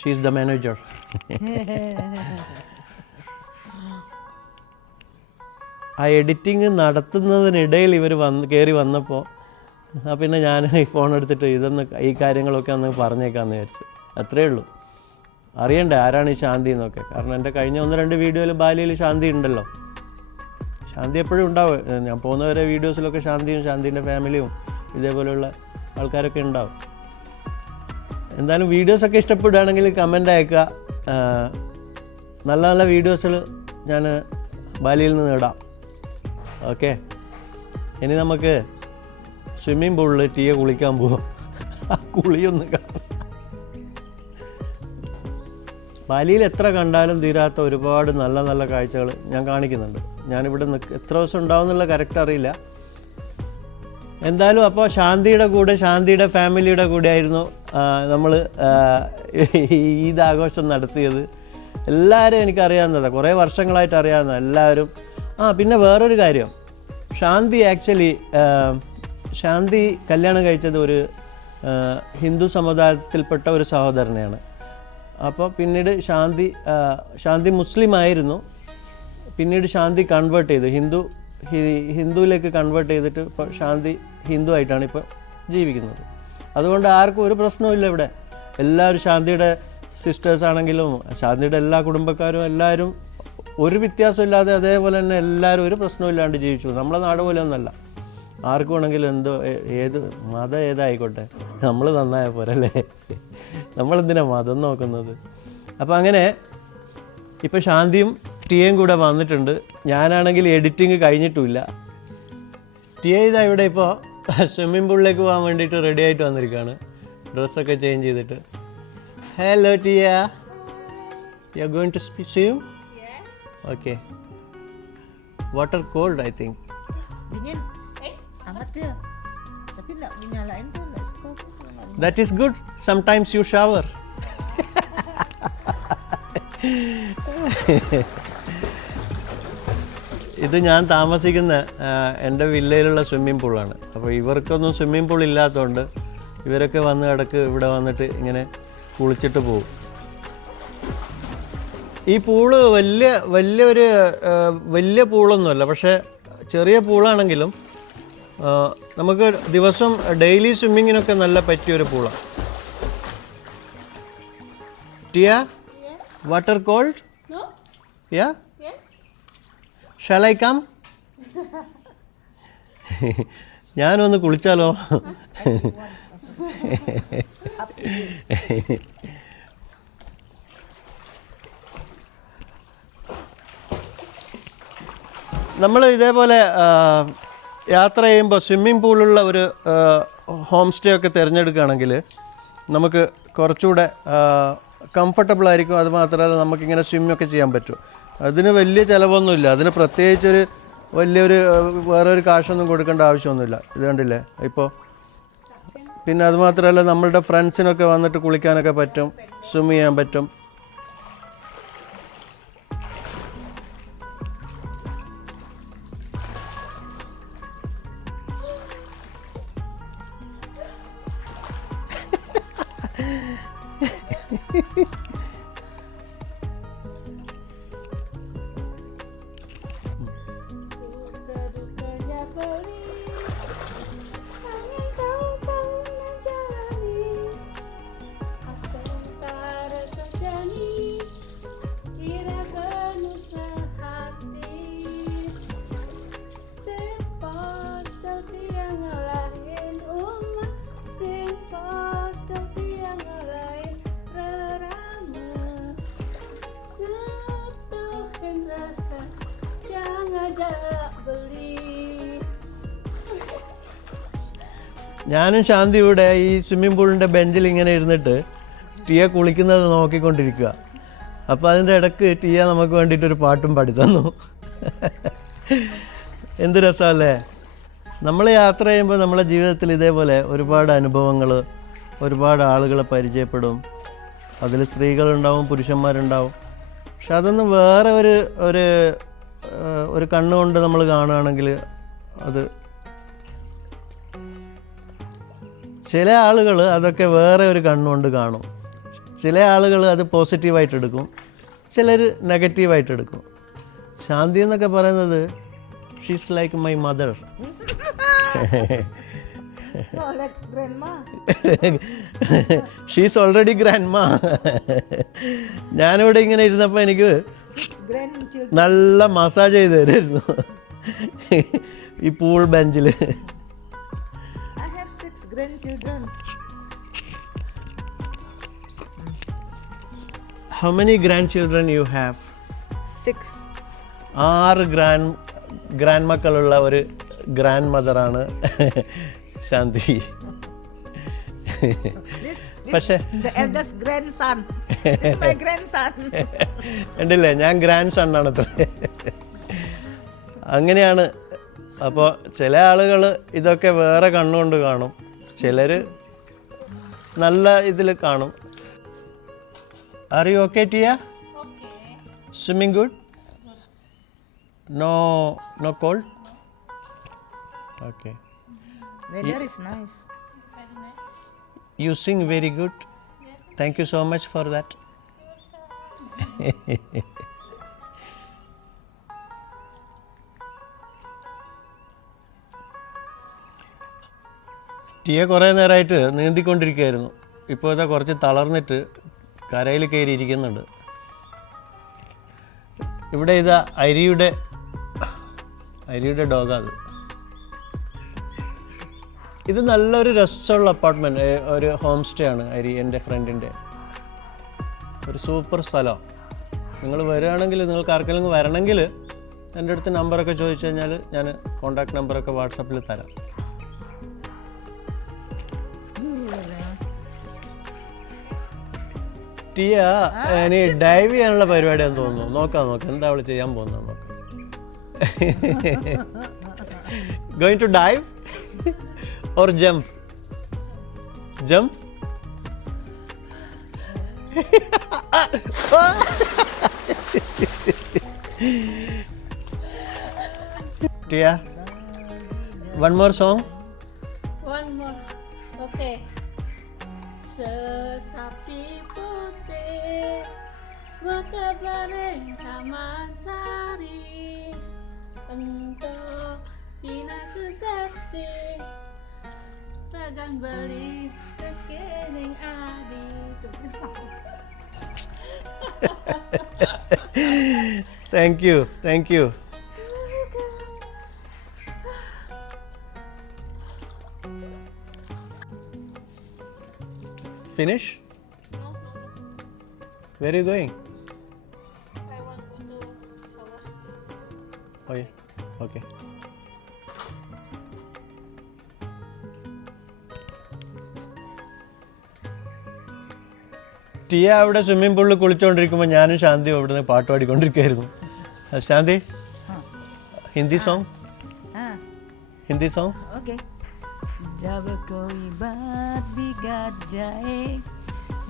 She is the manager. ആ എഡിറ്റിങ് നടത്തുന്നതിനിടയിൽ ഇവർ കയറി വന്നപ്പോൾ പിന്നെ ഞാൻ ഈ ഫോൺ എടുത്തിട്ട് ഈ കാര്യങ്ങളൊക്കെ ഒന്ന് പറഞ്ഞേക്കാമെന്ന് വിചാരിച്ചു. അത്രയേ ഉള്ളൂ. അറിയണ്ടേ ആരാണ് ഈ ശാന്തി എന്നൊക്കെ. കാരണം എൻ്റെ കഴിഞ്ഞ 1-2 വീഡിയോയിൽ ബാലിയിൽ ശാന്തി ഉണ്ടല്ലോ. ശാന്തി എപ്പോഴും ഉണ്ടാവും. ഞാൻ പോകുന്നവരെ വീഡിയോസിലൊക്കെ ശാന്തിയും ശാന്തിൻ്റെ ഫാമിലിയും ഇതേപോലെയുള്ള ആൾക്കാരൊക്കെ ഉണ്ടാവും. എന്തായാലും വീഡിയോസൊക്കെ ഇഷ്ടപ്പെടുകയാണെങ്കിൽ കമൻ്റ് അയക്കുക. നല്ല നല്ല വീഡിയോസിൽ ഞാൻ ബാലിയിൽ നിന്ന് ഇടാം. ഓക്കെ, ഇനി നമുക്ക് സ്വിമ്മിംഗ് പൂളിൽ ടീയെ കുളിക്കാൻ പോവാം. ആ കുളിയൊന്ന് കാണാം. ബാലിയിൽ എത്ര കണ്ടാലും തീരാത്ത ഒരുപാട് നല്ല നല്ല കാഴ്ചകൾ ഞാൻ കാണിക്കുന്നുണ്ട്. ഞാനിവിടെ എത്ര ദിവസം ഉണ്ടാവും എന്നുള്ള കറക്റ്റ് അറിയില്ല. എന്തായാലും അപ്പോൾ ശാന്തിയുടെ കൂടെ, ശാന്തിയുടെ ഫാമിലിയുടെ കൂടെ ആയിരുന്നു നമ്മൾ ഈദ് ആഘോഷം നടത്തിയത്. എല്ലാവരും എനിക്കറിയാവുന്നതാണ്, കുറേ വർഷങ്ങളായിട്ട് അറിയാവുന്ന എല്ലാവരും. പിന്നെ വേറൊരു കാര്യം, ശാന്തി കല്യാണം കഴിച്ചത് ഒരു ഹിന്ദു സമുദായത്തിൽപ്പെട്ട ഒരു സഹോദരനെയാണ്. അപ്പോൾ പിന്നീട് ശാന്തി മുസ്ലിം ആയിരുന്നു. പിന്നീട് ശാന്തി കൺവേർട്ട് ചെയ്തു, ഹിന്ദുവിലേക്ക് കൺവേർട്ട് ചെയ്തിട്ട് ഇപ്പോൾ ശാന്തി ഹിന്ദു ആയിട്ടാണ് ഇപ്പോൾ ജീവിക്കുന്നത്. അതുകൊണ്ട് ആർക്കും ഒരു പ്രശ്നവുമില്ല ഇവിടെ. എല്ലാവരും ശാന്തിയുടെ സിസ്റ്റേഴ്സ് ആണെങ്കിലും ശാന്തിയുടെ എല്ലാ കുടുംബക്കാരും എല്ലാവരും ഒരു വ്യത്യാസമില്ലാതെ അതേപോലെ തന്നെ എല്ലാവരും ഒരു പ്രശ്നമില്ലാണ്ട് ജീവിച്ചു. നമ്മളെ നാട് പോലെ ഒന്നല്ല, ആർക്കും വേണമെങ്കിലും ഏത് മതം ഏതായിക്കോട്ടെ, നമ്മൾ നന്നായ പോരല്ലേ, നമ്മളെന്തിനാണ് മതം നോക്കുന്നത്. അപ്പോൾ അങ്ങനെ ഇപ്പോൾ ശാന്തിയും ടിയയും കൂടെ വന്നിട്ടുണ്ട്. ഞാനാണെങ്കിൽ എഡിറ്റിങ് കഴിഞ്ഞിട്ടുമില്ല. ടിയ ഇതാ ഇവിടെ ഇപ്പോൾ സ്വിമ്മിംഗ് പൂളിലേക്ക് പോകാൻ വേണ്ടിയിട്ട് റെഡി ആയിട്ട് വന്നിരിക്കുകയാണ്, ഡ്രസ്സൊക്കെ ചേഞ്ച് ചെയ്തിട്ട്. Hello Tia, you are going to swim? Okay. Water cold I think. Dingin. Hangat dia. Tapi nak dinyalain tu nak suka. That is good. Sometimes you shower. ഇത് ഞാൻ താമസിക്കുന്ന എൻ്റെ വില്ലയിലുള്ള സ്വിമ്മിംഗ് പൂളാണ്. അപ്പോൾ ഇവർക്കൊന്നും സ്വിമ്മിംഗ് പൂൾ ഇല്ലാത്തതുകൊണ്ട് ഇവരൊക്കെ വന്ന് ഇടയ്ക്ക് ഇവിടെ വന്നിട്ട് ഇങ്ങനെ കുളിച്ചിട്ട് പോകും. ഈ പൂള് വലിയ പൂളൊന്നുമല്ല, പക്ഷേ ചെറിയ പൂളാണെങ്കിലും നമുക്ക് ദിവസം ഡെയിലി സ്വിമ്മിങ്ങിനൊക്കെ നല്ല പറ്റിയൊരു പൂളാണ്. Tia, water cold? Yeah, shall I come? ഞാനൊന്ന് കുളിച്ചാലോ? നമ്മൾ ഇതേപോലെ യാത്ര ചെയ്യുമ്പോൾ സ്വിമ്മിംഗ് പൂളുള്ള ഒരു ഹോം സ്റ്റേ ഒക്കെ തിരഞ്ഞെടുക്കുകയാണെങ്കിൽ നമുക്ക് കുറച്ചുകൂടെ കംഫർട്ടബിൾ ആയിരിക്കും. അത് മാത്രമല്ല നമുക്കിങ്ങനെ സ്വിമ്മൊക്കെ ചെയ്യാൻ പറ്റും. അതിന് വലിയ ചിലവൊന്നുമില്ല, അതിന് പ്രത്യേകിച്ചൊരു വേറൊരു കാശൊന്നും കൊടുക്കേണ്ട ആവശ്യമൊന്നുമില്ല. ഇത് കണ്ടില്ലേ ഇപ്പോൾ. പിന്നെ അത് മാത്രമല്ല നമ്മളുടെ ഫ്രണ്ട്സിനൊക്കെ വന്നിട്ട് കുളിക്കാനൊക്കെ പറ്റും, സ്വിം ചെയ്യാൻ പറ്റും. ഞാനും ശാന്തി ഇവിടെ ഈ സ്വിമ്മിംഗ് പൂളിൻ്റെ ബെഞ്ചിൽ ഇങ്ങനെ ഇരുന്നിട്ട് ടിയ കുളിക്കുന്നത് നോക്കിക്കൊണ്ടിരിക്കുക. അപ്പോൾ അതിൻ്റെ ഇടയ്ക്ക് ടിയ നമുക്ക് വേണ്ടിയിട്ടൊരു പാട്ടും പാടി തന്നു. എന്ത് രസമല്ലേ. നമ്മൾ യാത്ര ചെയ്യുമ്പോൾ നമ്മളെ ജീവിതത്തിൽ ഇതേപോലെ ഒരുപാട് അനുഭവങ്ങൾ, ഒരുപാട് ആളുകളെ പരിചയപ്പെടും. അതിൽ സ്ത്രീകളുണ്ടാവും, പുരുഷന്മാരുണ്ടാവും. പക്ഷെ അതൊന്നും വേറെ ഒരു കണ്ണുകൊണ്ട് നമ്മൾ കാണുകയാണെങ്കിൽ അത് ചില ആളുകൾ അതൊക്കെ വേറെ ഒരു കണ്ണുകൊണ്ട് കാണും. ചില ആളുകൾ അത് പോസിറ്റീവായിട്ട് എടുക്കും, ചിലർ നെഗറ്റീവായിട്ട് എടുക്കും. ശാന്തി എന്നൊക്കെ പറയുന്നത് she's like my mother. No, like grandma. She's already grandma. ഞാനിവിടെ ഇങ്ങനെ ഇരുന്നപ്പോൾ എനിക്ക് Grandchildren. നല്ല മസാജ് ചെയ്ത് തരുമായിരുന്നു ഈ പൂൾ ബെഞ്ചിൽ. I have 6 grandchildren. How many grandchildren you have? 6. 6 grand മക്കളുള്ള ഒരു ഗ്രാൻഡ് മദറാണ് ശാന്തി. പക്ഷേ The eldest grandson. This is my grandson. ഉണ്ടല്ലേ, ഞാൻ ഗ്രാൻഡ് സണ്ണാണ് അത്ര. അങ്ങനെയാണ്. അപ്പോൾ ചില ആളുകൾ ഇതൊക്കെ വേറെ കണ്ണുകൊണ്ട് കാണും, ചിലർ നല്ല ഇതിൽ കാണും. Are you okay Tia? Swimming good? No cold? Okay. Weather is nice. You sing very good. Thank you so much for that. ടിയ കുറേ നേരമായിട്ട് നീന്തിക്കൊണ്ടിരിക്കുകയായിരുന്നു. ഇപ്പോൾ ഇതാ കുറച്ച് തളർന്നിട്ട് കരയിൽ കയറി ഇരിക്കുന്നുണ്ട്. ഇവിടെ ഇതാ അരിയുടെ ഡോഗാത്. ഇത് നല്ലൊരു രസമുള്ള അപ്പാർട്ട്മെൻറ്റ്, ഒരു ഹോം സ്റ്റേ ആണ് അരി, എൻ്റെ ഫ്രണ്ടിൻ്റെ. ഒരു സൂപ്പർ സ്ഥലം. നിങ്ങൾ വരികയാണെങ്കിൽ, നിങ്ങൾക്ക് ആർക്കെങ്കിലും വരണമെങ്കിൽ എൻ്റെ അടുത്ത് നമ്പറൊക്കെ ചോദിച്ചു കഴിഞ്ഞാൽ ഞാൻ കോൺടാക്ട് നമ്പറൊക്കെ വാട്സാപ്പിൽ തരാം. ടിയ ഇനി ഡൈവ് ചെയ്യാനുള്ള പരിപാടിയാണെന്ന് തോന്നുന്നു. നോക്കാം എന്താ അവൾ ചെയ്യാൻ പോകുന്നത് നോക്കാം. Going to dive or jump? Tia, one more song. One more. Okay. Sesapi putih berkebaring taman sari, entah pinaku seksi ragan beli kekening adi. Thank you. Finish? No. Where are you going? I want to go to shower. Oh yeah. Okay. Tia അവിടെ swimming പൂളിൽ കുളിച്ചുകൊണ്ടിരിക്കുമ്പോൾ ഞാനും ശാന്തിയും അവിടുന്ന് പാട്ട് പാടിക്കൊണ്ടിരിക്കുകയായിരുന്നു. Shanti, Hindi song? Hindi song? Okay. जब कोई बात बिगड़ जाए,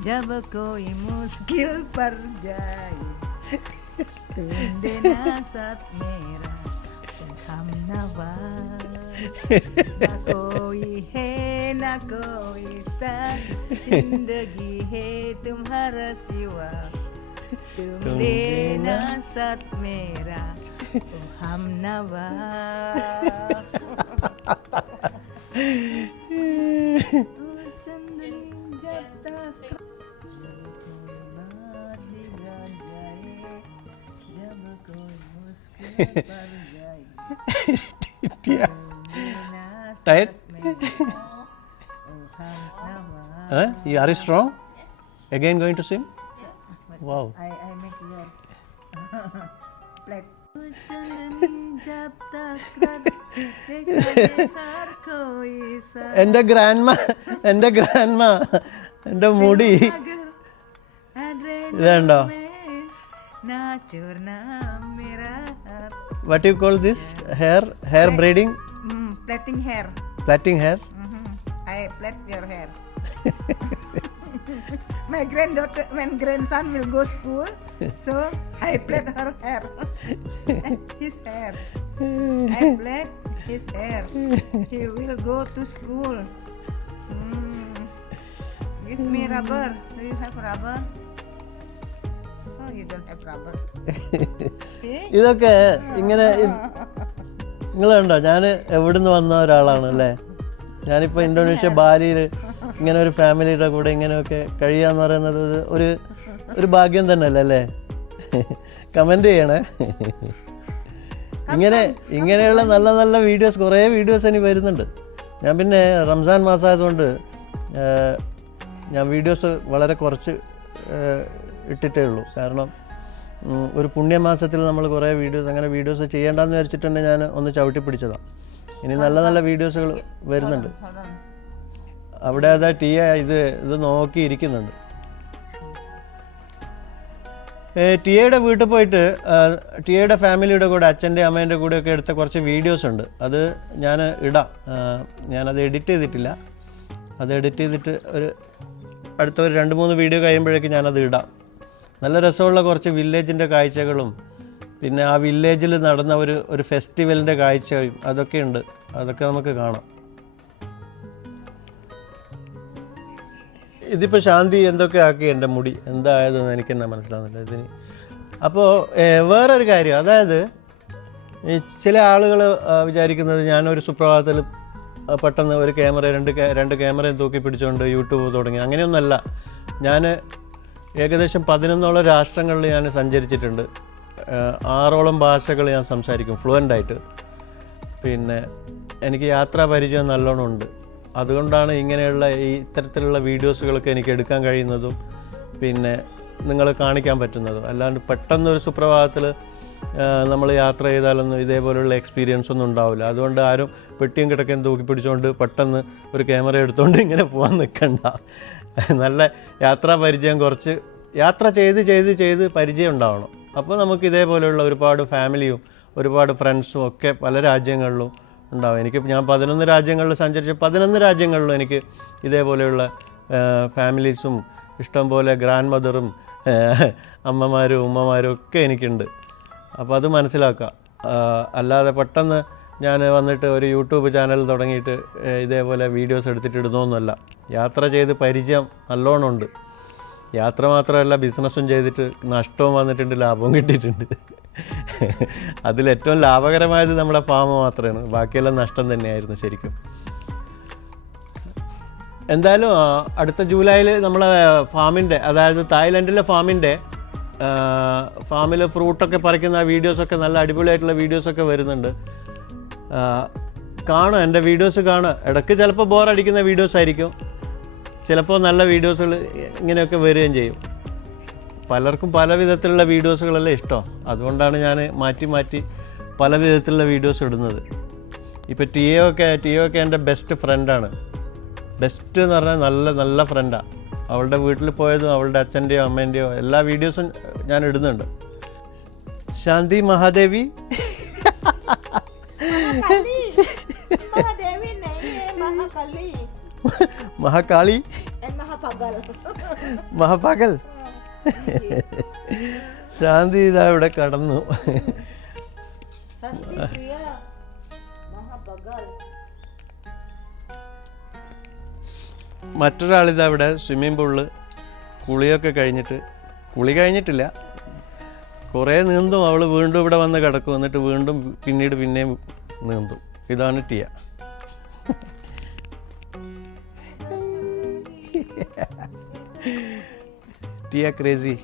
जब कोई मुश्किल पड़ जाए, तुम देना साथ मेरा हमनवा. ना कोई है ना कोई था, जिंदगी है तुम्हारा सिवा. तुम देना साथ मेरा हमनवा. Tired? You are strong? Again going to swim? Wow. I make your plate. എൻ്റെ ഗ്രാൻഡ്മ എൻ്റെ മുടി ഇതുണ്ടോ? What you call this? Hair braiding? Plaiting hair. Plaiting hair? I plait your hair. My grandson will go school, so I plait her hair. His hair. I plait his hair. He will go to school. Give me rubber. Do you have rubber? Oh, you don't have rubber. See? ഇതൊക്കെ ഇങ്ങനെ നിങ്ങൾ കണ്ടോ, ഞാൻ എവിടുന്ന് വന്ന ഒരാളാണ് അല്ലേ. ഞാനിപ്പോൾ ഇന്തോനേഷ്യ ബാലിയിൽ ഇങ്ങനെ ഒരു ഫാമിലിയുടെ കൂടെ ഇങ്ങനെയൊക്കെ കഴിയാന്ന് പറയുന്നത് ഒരു ഭാഗ്യം തന്നെയല്ലേ അല്ലേ? കമൻറ്റ് ചെയ്യണേ. ഇങ്ങനെയുള്ള നല്ല നല്ല വീഡിയോസ്, കുറേ വീഡിയോസ് ഇനി വരുന്നുണ്ട്. ഞാൻ പിന്നെ റംസാൻ മാസമായതുകൊണ്ട് ഞാൻ വീഡിയോസ് വളരെ കുറച്ച് ഇട്ടിട്ടേ ഉള്ളൂ. കാരണം ഒരു പുണ്യമാസത്തിൽ നമ്മൾ കുറേ വീഡിയോസ് ചെയ്യേണ്ടെന്ന് വിചാരിച്ചിട്ടുണ്ട്. ഞാൻ ഒന്ന് ചവിട്ടി പിടിച്ചതാണ്. ഇനി നല്ല നല്ല വീഡിയോസുകൾ വരുന്നുണ്ട്. അവിടെ അതാ ടിയ ഇത് നോക്കി ഇരിക്കുന്നുണ്ട്. ടിയയുടെ വീട്ടിൽ പോയിട്ട് ടിയയുടെ ഫാമിലിയുടെ കൂടെ അച്ഛൻ്റെ അമ്മേൻ്റെ കൂടെയൊക്കെ എടുത്ത കുറച്ച് വീഡിയോസ് ഉണ്ട്. അത് ഞാൻ ഇടാം. ഞാനത് എഡിറ്റ് ചെയ്തിട്ടില്ല. അത് എഡിറ്റ് ചെയ്തിട്ട് അടുത്ത ഒരു 2-3 വീഡിയോ കഴിയുമ്പോഴേക്കും ഞാനത് ഇടാം. നല്ല രസമുള്ള കുറച്ച് വില്ലേജിൻ്റെ കാഴ്ചകളും പിന്നെ ആ വില്ലേജിൽ നടന്ന ഒരു ഫെസ്റ്റിവലിൻ്റെ കാഴ്ചയും അതൊക്കെ ഉണ്ട്. അതൊക്കെ നമുക്ക് കാണാം. ഇതിപ്പോൾ ശാന്തി എന്തൊക്കെ ആക്കി എൻ്റെ മുടി എന്തായതെന്ന് എനിക്കെന്നെ മനസ്സിലാവുന്നില്ല ഇതിന്. അപ്പോൾ വേറൊരു കാര്യം, അതായത് ഈ ചില ആളുകൾ വിചാരിക്കുന്നത് ഞാനൊരു സുപ്രഭാതത്തിൽ പെട്ടെന്ന് ഒരു ക്യാമറ രണ്ട് ക്യാമറയും തൂക്കി പിടിച്ചുകൊണ്ട് യൂട്യൂബ് തുടങ്ങി. അങ്ങനെയൊന്നുമല്ല. ഞാൻ ഏകദേശം 11ഓളം രാഷ്ട്രങ്ങളിൽ ഞാൻ സഞ്ചരിച്ചിട്ടുണ്ട്. 6ഓളം ഭാഷകൾ ഞാൻ സംസാരിക്കും ഫ്ലുവൻ്റായിട്ട്. പിന്നെ എനിക്ക് യാത്രാ പരിചയം നല്ലോണം ഉണ്ട്. അതുകൊണ്ടാണ് ഇങ്ങനെയുള്ള ഇത്തരത്തിലുള്ള വീഡിയോസുകളൊക്കെ എനിക്ക് എടുക്കാൻ കഴിയുന്നതും പിന്നെ നിങ്ങളെ കാണിക്കാൻ പറ്റുന്നതും. അല്ലാണ്ട് പെട്ടെന്നൊരു സുപ്രഭാതത്തിൽ നമ്മൾ യാത്ര ചെയ്താലൊന്നും ഇതേപോലുള്ള എക്സ്പീരിയൻസ് ഒന്നും ഉണ്ടാവില്ല. അതുകൊണ്ട് ആരും പെട്ടിയും കിടക്കയും തൂക്കി പിടിച്ചുകൊണ്ട് പെട്ടെന്ന് ഒരു ക്യാമറ എടുത്തുകൊണ്ട് ഇങ്ങനെ പോകാൻ നിൽക്കണ്ട. നല്ല യാത്രാ പരിചയം, കുറച്ച് യാത്ര ചെയ്ത് പരിചയം ഉണ്ടാവണം. അപ്പോൾ നമുക്ക് ഇതേപോലെയുള്ള ഒരുപാട് ഫാമിലിയും ഒരുപാട് ഫ്രണ്ട്സും ഒക്കെ പല രാജ്യങ്ങളിലും ഉണ്ടാവും. ഞാൻ 11 രാജ്യങ്ങളിൽ സഞ്ചരിച്ച 11 രാജ്യങ്ങളിലും എനിക്ക് ഇതേപോലെയുള്ള ഫാമിലീസും ഇഷ്ടംപോലെ ഗ്രാൻഡ് മദറും അമ്മമാരും ഉമ്മമാരും ഒക്കെ എനിക്കുണ്ട്. അപ്പോൾ അത് മനസ്സിലാക്കുക. അല്ലാതെ പെട്ടെന്ന് ഞാൻ വന്നിട്ട് ഒരു യൂട്യൂബ് ചാനൽ തുടങ്ങിയിട്ട് ഇതേപോലെ വീഡിയോസ് എടുത്തിട്ട് ഇടുന്നൊന്നുമല്ല. യാത്ര ചെയ്ത് പരിചയം നല്ലോണം ഉണ്ട്. യാത്ര മാത്രമല്ല, ബിസിനസ്സും ചെയ്തിട്ട് നഷ്ടവും വന്നിട്ടുണ്ട്, ലാഭവും കിട്ടിയിട്ടുണ്ട്. അതിലേറ്റവും ലാഭകരമായത് നമ്മുടെ ഫാം മാത്രമാണ്. ബാക്കിയെല്ലാം നഷ്ടം തന്നെയായിരുന്നു ശരിക്കും. എന്തായാലും അടുത്ത ജൂലൈയിൽ നമ്മളെ ഫാമിൻ്റെ, അതായത് തായ്ലൻഡിലെ ഫാമിൽ ഫ്രൂട്ടൊക്കെ പറിക്കുന്ന വീഡിയോസൊക്കെ നല്ല അടിപൊളിയായിട്ടുള്ള വീഡിയോസൊക്കെ വരുന്നുണ്ട്. കാണുക, എൻ്റെ വീഡിയോസ് കാണുക. ഇടയ്ക്ക് ചിലപ്പോൾ ബോറടിക്കുന്ന വീഡിയോസ് ആയിരിക്കും, ചിലപ്പോൾ നല്ല വീഡിയോസുകൾ ഇങ്ങനെയൊക്കെ വരികയും ചെയ്യും. പലർക്കും പല വിധത്തിലുള്ള വീഡിയോസുകളല്ലേ ഇഷ്ടം. അതുകൊണ്ടാണ് ഞാൻ മാറ്റി പല വിധത്തിലുള്ള വീഡിയോസ് ഇടുന്നത്. ഇപ്പോൾ ടിയോ ഒക്കെ എൻ്റെ ബെസ്റ്റ് ഫ്രണ്ടാണ്. ബെസ്റ്റ് എന്ന് പറഞ്ഞാൽ നല്ല ഫ്രണ്ടാണ്. അവളുടെ വീട്ടിൽ പോയതും അവളുടെ അച്ഛൻ്റെയോ അമ്മേൻ്റെയോ എല്ലാ വീഡിയോസും ഞാൻ ഇടുന്നുണ്ട്. ശാന്തി മഹാദേവി മഹാകാളി മഹാപാഗൽ ശാന്തി ഇതാ ഇവിടെ കടന്നു. മറ്റൊരാളിതാ ഇവിടെ സ്വിമ്മിംഗ് പൂളിൽ കുളി കഴിഞ്ഞിട്ടില്ല, കുറേ നീന്തും. അവൾ വീണ്ടും ഇവിടെ വന്ന് കിടക്കും, എന്നിട്ട് വീണ്ടും പിന്നെയും നീന്തും. ഇതാണ് ടിയ. ടിയ ക്രേസി.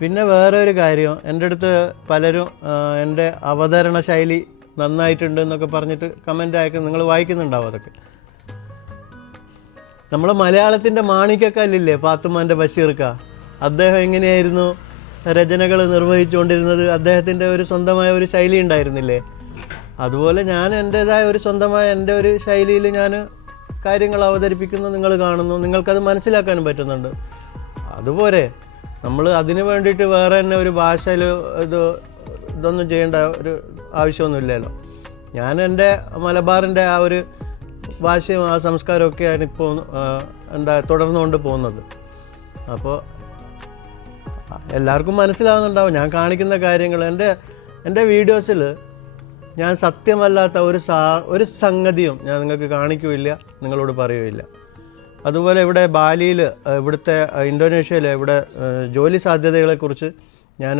പിന്നെ വേറെ ഒരു കാര്യം, എൻ്റെ അടുത്ത് പലരും എൻ്റെ അവതരണ ശൈലി നന്നായിട്ടുണ്ട് എന്നൊക്കെ പറഞ്ഞിട്ട് കമൻ്റ് അയക്കും. നിങ്ങൾ വായിക്കുന്നുണ്ടാവും അതൊക്കെ. നമ്മളെ മലയാളത്തിൻ്റെ മാണിക്കക്കല്ലില്ലേ പാത്തുമ്മാൻ്റെ ബഷീർക്ക, അദ്ദേഹം എങ്ങനെയായിരുന്നു രചനകൾ നിർവഹിച്ചുകൊണ്ടിരുന്നത്? അദ്ദേഹത്തിൻ്റെ ഒരു സ്വന്തമായ ഒരു ശൈലി ഉണ്ടായിരുന്നില്ലേ? അതുപോലെ ഞാൻ എൻ്റേതായ ഒരു സ്വന്തമായ എൻ്റെ ഒരു ശൈലിയിൽ ഞാൻ കാര്യങ്ങൾ അവതരിപ്പിക്കുന്നു, നിങ്ങൾ കാണുന്നു, നിങ്ങൾക്കത് മനസ്സിലാക്കാനും പറ്റുന്നുണ്ട്. അതുപോലെ നമ്മൾ അതിന് വേണ്ടിയിട്ട് വേറെ തന്നെ ഒരു ഭാഷയിൽ ഇതൊന്നും ചെയ്യേണ്ട ഒരു ആവശ്യമൊന്നുമില്ലല്ലോ. ഞാൻ എൻ്റെ മലബാറിൻ്റെ ആ ഒരു ഭാഷയും ആ സംസ്കാരമൊക്കെയാണ് ഇപ്പോൾ തുടർന്നുകൊണ്ട് പോകുന്നത്. അപ്പോൾ എല്ലാവർക്കും മനസ്സിലാവുന്നുണ്ടാവും ഞാൻ കാണിക്കുന്ന കാര്യങ്ങൾ. എൻ്റെ വീഡിയോസിൽ ഞാൻ സത്യമല്ലാത്ത ഒരു സംഗതിയും ഞാൻ നിങ്ങൾക്ക് കാണിക്കുകയില്ല, നിങ്ങളോട് പറയുകയില്ല. അതുപോലെ ഇവിടെ ബാലിയിൽ, ഇവിടുത്തെ ഇന്തോനേഷ്യയിലെ ഇവിടെ ജോലി സാധ്യതകളെക്കുറിച്ച് ഞാൻ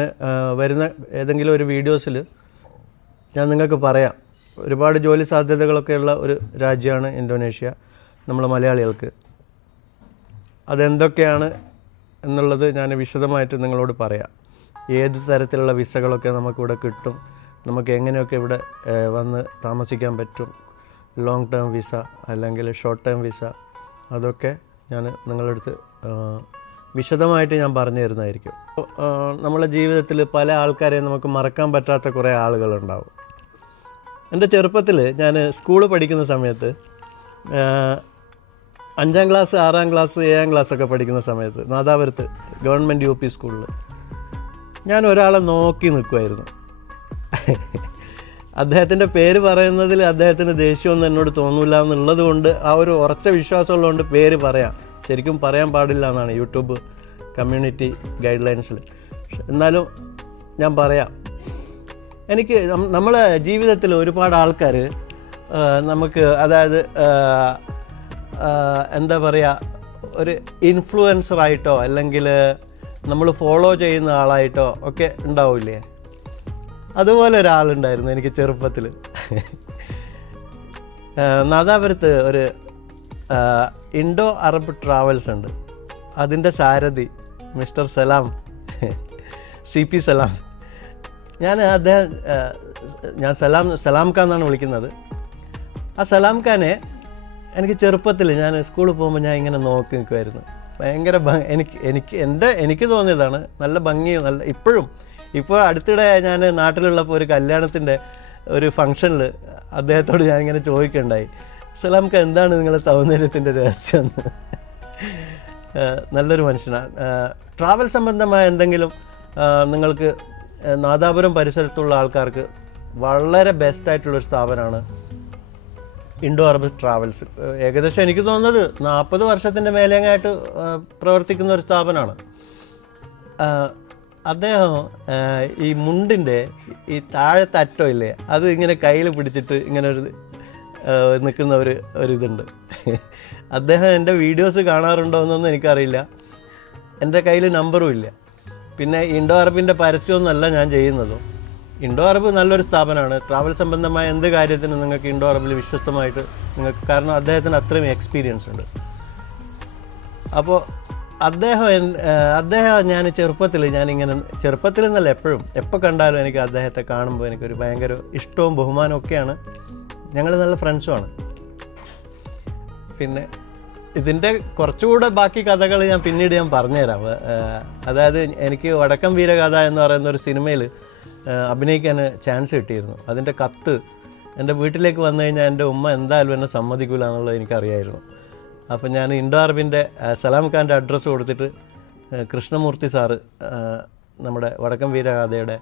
വരുന്ന ഏതെങ്കിലും ഒരു വീഡിയോസിൽ ഞാൻ നിങ്ങൾക്ക് പറയാം. ഒരുപാട് ജോലി സാധ്യതകളൊക്കെയുള്ള ഒരു രാജ്യമാണ് ഇന്തോനേഷ്യ നമ്മൾ മലയാളികൾക്ക്. അതെന്തൊക്കെയാണ് എന്നുള്ളത് ഞാൻ വിശദമായിട്ട് നിങ്ങളോട് പറയാം. ഏത് തരത്തിലുള്ള വിസകളൊക്കെ നമുക്കിവിടെ കിട്ടും, നമുക്ക് എങ്ങനെയൊക്കെ ഇവിടെ വന്ന് താമസിക്കാൻ പറ്റും, ലോങ് ടേം വിസ അല്ലെങ്കിൽ ഷോർട്ട് ടേം വിസ, അതൊക്കെ ഞാൻ നിങ്ങളുടെ അടുത്ത് വിശദമായിട്ട് ഞാൻ പറഞ്ഞു തരുന്നതായിരിക്കും. നമ്മളെ ജീവിതത്തിൽ പല ആൾക്കാരെയും നമുക്ക് മറക്കാൻ പറ്റാത്ത കുറേ ആളുകളുണ്ടാവും. എൻ്റെ ചെറുപ്പത്തിൽ ഞാൻ സ്കൂളിൽ പഠിക്കുന്ന സമയത്ത് 5ാം ക്ലാസ് 6ാം ക്ലാസ് 7ാം ക്ലാസ്സൊക്കെ പഠിക്കുന്ന സമയത്ത് നാദാപുരത്ത് ഗവൺമെൻറ് UP സ്കൂളിൽ ഞാൻ ഒരാളെ നോക്കി നിൽക്കുമായിരുന്നു. അദ്ദേഹത്തിൻ്റെ പേര് പറയുന്നതിൽ അദ്ദേഹത്തിന് ദേഷ്യമൊന്നും എന്നോട് തോന്നില്ല എന്നുള്ളത് കൊണ്ട്, ആ ഒരു ഉറച്ച വിശ്വാസമുള്ളതുകൊണ്ട് പേര് പറയാം. ശരിക്കും പറയാൻ പാടില്ല എന്നാണ് യൂട്യൂബ് കമ്മ്യൂണിറ്റി ഗൈഡ് ലൈൻസിൽ. എന്നാലും ഞാൻ പറയാം. എനിക്ക് നമ്മളെ ജീവിതത്തിൽ ഒരുപാട് ആൾക്കാർ നമുക്ക്, അതായത് എന്താ പറയുക, ഒരു ഇൻഫ്ലുവൻസറായിട്ടോ അല്ലെങ്കിൽ നമ്മൾ ഫോളോ ചെയ്യുന്ന ആളായിട്ടോ ഒക്കെ ഉണ്ടാവില്ലേ? അതുപോലെ ഒരാളുണ്ടായിരുന്നു എനിക്ക് ചെറുപ്പത്തിൽ. നാദാപുരത്ത് ഒരു ഇൻഡോ അറബ് ട്രാവൽസ് ഉണ്ട്. അതിൻ്റെ സാരഥി മിസ്റ്റർ സലാം, CP സലാം. ഞാൻ സലാം ഖാൻ എന്നാണ് വിളിക്കുന്നത്. ആ സലാം ഖാനെ എനിക്ക് ചെറുപ്പത്തിൽ ഞാൻ സ്കൂളിൽ പോകുമ്പോൾ ഞാൻ ഇങ്ങനെ നോക്കി നിൽക്കുമായിരുന്നു. ഭയങ്കര എനിക്ക് തോന്നിയതാണ്. നല്ല ഭംഗി, നല്ല ഇപ്പോൾ അടുത്തിടെ ഞാൻ നാട്ടിലുള്ളപ്പോൾ ഒരു കല്യാണത്തിൻ്റെ ഒരു ഫംഗ്ഷനിൽ അദ്ദേഹത്തോട് ഞാനിങ്ങനെ ചോദിക്കുകയുണ്ടായി, സലാം ഖാൻ എന്താണ് നിങ്ങളുടെ സൗന്ദര്യത്തിൻ്റെ രഹസ്യം എന്ന്. നല്ലൊരു മനുഷ്യനാണ്. ട്രാവൽ സംബന്ധമായ എന്തെങ്കിലും നിങ്ങൾക്ക് നാദാപുരം പരിസരത്തുള്ള ആൾക്കാർക്ക് വളരെ ബെസ്റ്റായിട്ടുള്ളൊരു സ്ഥാപനമാണ് ഇൻഡോ അറബ് ട്രാവൽസ്. ഏകദേശം എനിക്ക് തോന്നുന്നത് 40 വർഷത്തിൻ്റെ മേലെയായിട്ട് പ്രവർത്തിക്കുന്ന ഒരു സ്ഥാപനമാണ്. അദ്ദേഹം ഈ മുണ്ടിൻ്റെ ഈ താഴത്തെ അറ്റം ഇല്ലേ, അത് ഇങ്ങനെ കയ്യിൽ പിടിച്ചിട്ട് ഇങ്ങനെ നിൽക്കുന്ന ഒരിതുണ്ട്. അദ്ദേഹം എൻ്റെ വീഡിയോസ് കാണാറുണ്ടോ എന്നൊന്നും എനിക്കറിയില്ല. എൻ്റെ കയ്യിൽ നമ്പറും ഇല്ല. പിന്നെ ഇൻഡോ അറബിൻ്റെ പരസ്യമൊന്നുമല്ല ഞാൻ ചെയ്യുന്നതും. ഇൻഡോ അറബ് നല്ലൊരു സ്ഥാപനമാണ്. ട്രാവൽ സംബന്ധമായ എന്ത് കാര്യത്തിനും നിങ്ങൾക്ക് ഇൻഡോ അറബിൽ വിശ്വസ്തമായിട്ട് നിങ്ങൾക്ക്, കാരണം അദ്ദേഹത്തിന് അത്രയും എക്സ്പീരിയൻസ് ഉണ്ട്. അപ്പോൾ അദ്ദേഹം ഞാൻ ചെറുപ്പത്തിൽ എന്നല്ല, എപ്പോൾ കണ്ടാലും എനിക്ക് അദ്ദേഹത്തെ കാണുമ്പോൾ എനിക്കൊരു ഭയങ്കര ഇഷ്ടവും ബഹുമാനവും ഒക്കെയാണ്. ഞങ്ങൾ നല്ല ഫ്രണ്ട്സുമാണ്. പിന്നെ ഇതിൻ്റെ കുറച്ചുകൂടെ ബാക്കി കഥകൾ പിന്നീട് ഞാൻ പറഞ്ഞുതരാം. അതായത് എനിക്ക് വടക്കം വീരഗാഥ എന്ന് പറയുന്ന ഒരു സിനിമയിൽ അഭിനയിക്കാൻ ചാൻസ് കിട്ടിയിരുന്നു. അതിൻ്റെ കത്ത് എൻ്റെ വീട്ടിലേക്ക് വന്നു കഴിഞ്ഞാൽ എൻ്റെ ഉമ്മ എന്തായാലും എന്നെ സമ്മതിക്കില്ല എന്നുള്ളത് എനിക്കറിയായിരുന്നു. അപ്പം ഞാൻ ഇൻഡോ അറബിൻ്റെ സലാം ഖാൻ്റെ അഡ്രസ്സ് കൊടുത്തിട്ട് കൃഷ്ണമൂർത്തി സാറ്, നമ്മുടെ വടക്കം വീരഗാഥയുടെ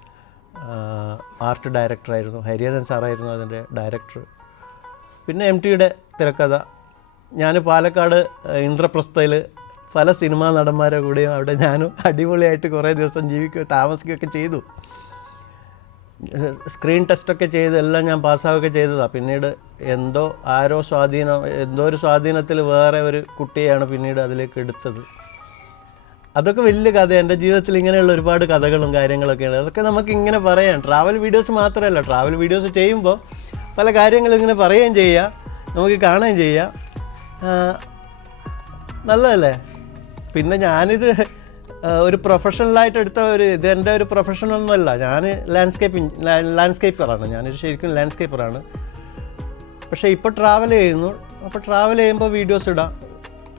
ആർട്ട് ഡയറക്ടറായിരുന്നു, ഹരിഹരൻ സാറായിരുന്നു അതിൻ്റെ ഡയറക്ടർ. പിന്നെ MTയുടെ തിരക്കഥ. ഞാൻ പാലക്കാട് ഇന്ദ്രപ്രസ്ഥയിൽ പല സിനിമാ നടന്മാരെ കൂടെയും അവിടെ ഞാനും അടിപൊളിയായിട്ട് കുറേ ദിവസം താമസിക്കുകയൊക്കെ ചെയ്തു. സ്ക്രീൻ ടെസ്റ്റൊക്കെ ചെയ്ത് എല്ലാം ഞാൻ പാസ്സാവുകയൊക്കെ ചെയ്തതാണ്. പിന്നീട് എന്തോ ഒരു സ്വാധീനത്തിൽ വേറെ ഒരു കുട്ടിയെയാണ് പിന്നീട് അതിലേക്ക് എടുത്തത്. അതൊക്കെ വലിയ കഥ. എൻ്റെ ജീവിതത്തിൽ ഇങ്ങനെയുള്ള ഒരുപാട് കഥകളും കാര്യങ്ങളൊക്കെയാണ്. അതൊക്കെ നമുക്ക് ഇങ്ങനെ പറയാം. ട്രാവൽ വീഡിയോസ് മാത്രമല്ല, ട്രാവൽ വീഡിയോസ് ചെയ്യുമ്പോൾ പല കാര്യങ്ങളും ഇങ്ങനെ പറയുകയും ചെയ്യാം, നമുക്ക് കാണുകയും ചെയ്യാം. നല്ലതല്ലേ? പിന്നെ ഞാനിത് ഒരു പ്രൊഫഷണലായിട്ട് എടുത്ത ഇതെൻ്റെ ഒരു പ്രൊഫഷനൊന്നുമല്ല. ഞാൻ ലാൻഡ്സ്കേപ്പറാണ്. ഞാനൊരു ശരിക്കും ലാൻഡ്സ്കേപ്പറാണ്. പക്ഷേ ഇപ്പോൾ ട്രാവൽ ചെയ്യുന്നു. അപ്പോൾ ട്രാവൽ ചെയ്യുമ്പോൾ വീഡിയോസ് ഇടാം.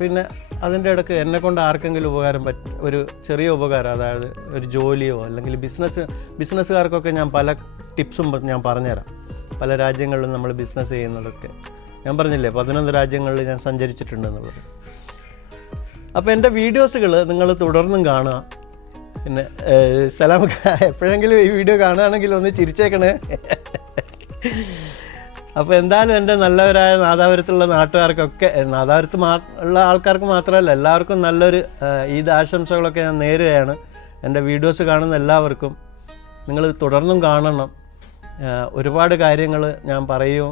പിന്നെ അതിൻ്റെ ഇടയ്ക്ക് എന്നെക്കൊണ്ട് ആർക്കെങ്കിലും ഒരു ചെറിയ ഉപകാരം, അതായത് ഒരു ജോലിയോ അല്ലെങ്കിൽ ബിസിനസ്സുകാർക്കൊക്കെ ഞാൻ പല ടിപ്സും ഞാൻ പറഞ്ഞുതരാം. പല രാജ്യങ്ങളിലും നമ്മൾ ബിസിനസ് ചെയ്യുന്നതൊക്കെ ഞാൻ പറഞ്ഞില്ലേ, 11 രാജ്യങ്ങളിൽ ഞാൻ സഞ്ചരിച്ചിട്ടുണ്ടെന്നുള്ളത്. അപ്പോൾ എൻ്റെ വീഡിയോസുകൾ നിങ്ങൾ തുടർന്നും കാണുക. പിന്നെ സലാം, എപ്പോഴെങ്കിലും ഈ വീഡിയോ കാണുകയാണെങ്കിൽ ഒന്ന് ചിരിച്ചേക്കണേ. അപ്പോൾ എന്തായാലും എൻ്റെ നല്ലവരായ നാദാപുരത്തുള്ള നാട്ടുകാർക്കൊക്കെ, നാദാപുരത്ത് ഉള്ള ആൾക്കാർക്ക് മാത്രമല്ല എല്ലാവർക്കും നല്ലൊരു ഈദ് ആശംസകളൊക്കെ ഞാൻ നേരുകയാണ്. എൻ്റെ വീഡിയോസ് കാണുന്ന എല്ലാവർക്കും നിങ്ങൾ തുടർന്നും കാണണം. ഒരുപാട് കാര്യങ്ങൾ ഞാൻ പറയും,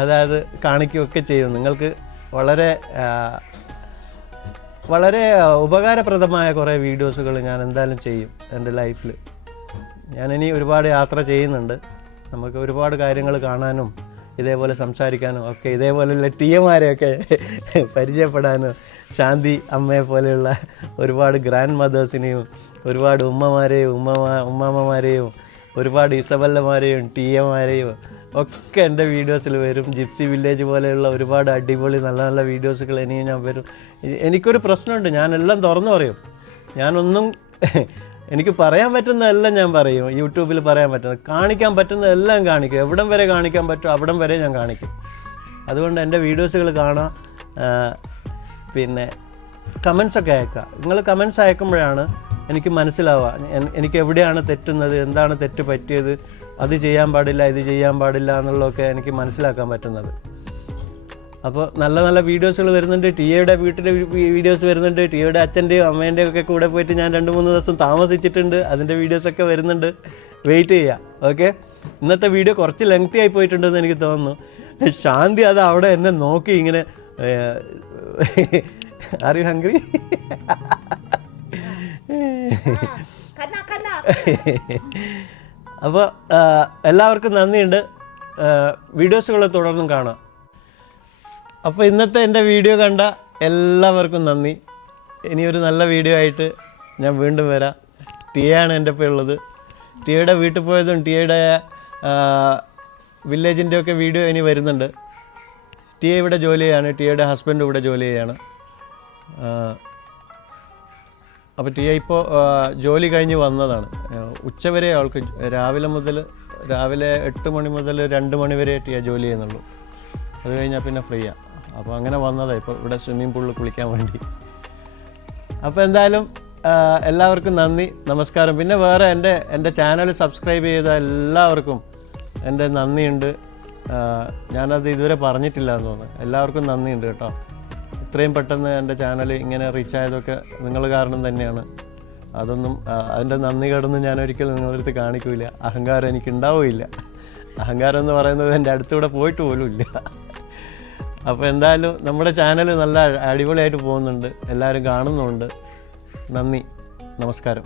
അതായത് കാണിക്കുകയൊക്കെ ചെയ്യും. നിങ്ങൾക്ക് വളരെ ഉപകാരപ്രദമായ കുറേ വീഡിയോസുകൾ ഞാൻ എന്തായാലും ചെയ്യും എൻ്റെ ലൈഫിൽ. ഞാനിനി ഒരുപാട് യാത്ര ചെയ്യുന്നുണ്ട്. നമുക്ക് ഒരുപാട് കാര്യങ്ങൾ കാണാനും ഇതേപോലെ സംസാരിക്കാനും ഒക്കെ, ഇതേപോലെയുള്ള ടീയമാരെയൊക്കെ പരിചയപ്പെടാനും, ശാന്തി അമ്മയെ പോലെയുള്ള ഒരുപാട് ഗ്രാൻഡ് മദേഴ്സിനെയും ഒരുപാട് ഉമ്മാമ്മമാരെയും ഒരുപാട് ഇസബല്ലമാരെയും ടീയമാരെയും ഒക്കെ എൻ്റെ വീഡിയോസിൽ വരും. ജിപ്സി വില്ലേജ് പോലെയുള്ള ഒരുപാട് അടിപൊളി നല്ല നല്ല വീഡിയോസുകൾ ഇനിയും ഞാൻ വരും. എനിക്കൊരു പ്രശ്നമുണ്ട്, ഞാനെല്ലാം തുറന്നു പറയും. എനിക്ക് പറയാൻ പറ്റുന്നതെല്ലാം ഞാൻ പറയും. യൂട്യൂബിൽ പറയാൻ പറ്റുന്നത്, കാണിക്കാൻ പറ്റുന്നതെല്ലാം കാണിക്കും. എവിടം വരെ കാണിക്കാൻ പറ്റുമോ അവിടം വരെ ഞാൻ കാണിക്കും. അതുകൊണ്ട് എൻ്റെ വീഡിയോസുകൾ കാണാം. പിന്നെ കമൻസൊക്കെ അയക്കുക. നിങ്ങൾ കമൻസ് അയക്കുമ്പോഴാണ് എനിക്ക് മനസ്സിലാവുക എനിക്ക് എവിടെയാണ് തെറ്റുന്നത്, എന്താണ് തെറ്റ് പറ്റിയത്, അത് ചെയ്യാൻ പാടില്ല ഇത് ചെയ്യാൻ പാടില്ല എന്നുള്ളതൊക്കെ എനിക്ക് മനസ്സിലാക്കാൻ പറ്റുന്നത്. അപ്പോൾ നല്ല നല്ല വീഡിയോസുകൾ വരുന്നുണ്ട്. ടിയയുടെ വീട്ടിലെ വീഡിയോസ് വരുന്നുണ്ട്. ടിയയുടെ അച്ഛൻ്റെയും അമ്മേൻ്റെയും ഒക്കെ കൂടെ പോയിട്ട് ഞാൻ 2-3 ദിവസം താമസിച്ചിട്ടുണ്ട്. അതിൻ്റെ വീഡിയോസൊക്കെ വരുന്നുണ്ട്. വെയിറ്റ് ചെയ്യുക. ഓക്കെ, ഇന്നത്തെ വീഡിയോ കുറച്ച് ലെങ്തി ആയി പോയിട്ടുണ്ടെന്ന് എനിക്ക് തോന്നുന്നു. ശാന്തി അത് അവിടെ എന്നെ നോക്കി ഇങ്ങനെ ആർ യു ഹംഗ്രി? അപ്പോൾ എല്ലാവർക്കും നന്ദിയുണ്ട്. വീഡിയോസുകൾ തുടർന്നും കാണാം. അപ്പോൾ ഇന്നത്തെ എൻ്റെ വീഡിയോ കണ്ട എല്ലാവർക്കും നന്ദി. ഇനിയൊരു നല്ല വീഡിയോ ആയിട്ട് ഞാൻ വീണ്ടും വരാം. ടിയയാണ് എൻ്റെ ഇപ്പോൾ ഉള്ളത്. ടിയയുടെ വീട്ടിൽ പോയതും ടിയയുടെ വില്ലേജിൻ്റെ ഒക്കെ വീഡിയോ ഇനി വരുന്നുണ്ട്. ടിയ ഇവിടെ ജോലി ചെയ്യാണ്. ടിയയുടെ ഹസ്ബൻഡ് ഇവിടെ ജോലി ചെയ്യാണ്. അപ്പോൾ ടിയ ഇപ്പോൾ ജോലി കഴിഞ്ഞ് വന്നതാണ്. ഉച്ചവരെ അവൾക്ക് രാവിലെ 8 മണി മുതൽ 2 മണി വരെ ടിയ ജോലി ചെയ്യുന്നുള്ളൂ. അത് കഴിഞ്ഞാൽ പിന്നെ ഫ്രീയാണ്. അപ്പോൾ അങ്ങനെ വന്നതാണ് ഇപ്പോൾ ഇവിടെ സ്വിമ്മിംഗ് പൂളിൽ കുളിക്കാൻ വേണ്ടി. അപ്പോൾ എന്തായാലും എല്ലാവർക്കും നന്ദി, നമസ്കാരം. പിന്നെ വേറെ എൻ്റെ ചാനൽ സബ്സ്ക്രൈബ് ചെയ്ത എല്ലാവർക്കും എൻ്റെ നന്ദിയുണ്ട്. ഞാനത് ഇതുവരെ പറഞ്ഞിട്ടില്ല എന്ന് തോന്നുന്നു. എല്ലാവർക്കും നന്ദിയുണ്ട് കേട്ടോ. ഇത്രയും പെട്ടെന്ന് എൻ്റെ ചാനൽ ഇങ്ങനെ റീച്ച് ആയതൊക്കെ നിങ്ങൾ കാരണം തന്നെയാണ്. അതിൻ്റെ നന്ദി കേടൊന്നും ഞാൻ ഒരിക്കലും നിങ്ങളുടെ അടുത്ത് കാണിക്കില്ല. അഹങ്കാരം എനിക്ക് ഉണ്ടാവുകയില്ല. അഹങ്കാരം എന്ന് പറയുന്നത് എൻ്റെ അടുത്തൂടെ പോയിട്ട് പോലും ഇല്ല. അപ്പോൾ എന്തായാലും നമ്മുടെ ചാനൽ നല്ല അടിപൊളിയായിട്ട് പോകുന്നുണ്ട്. എല്ലാവരും കാണുന്നുണ്ട്. നന്ദി, നമസ്കാരം.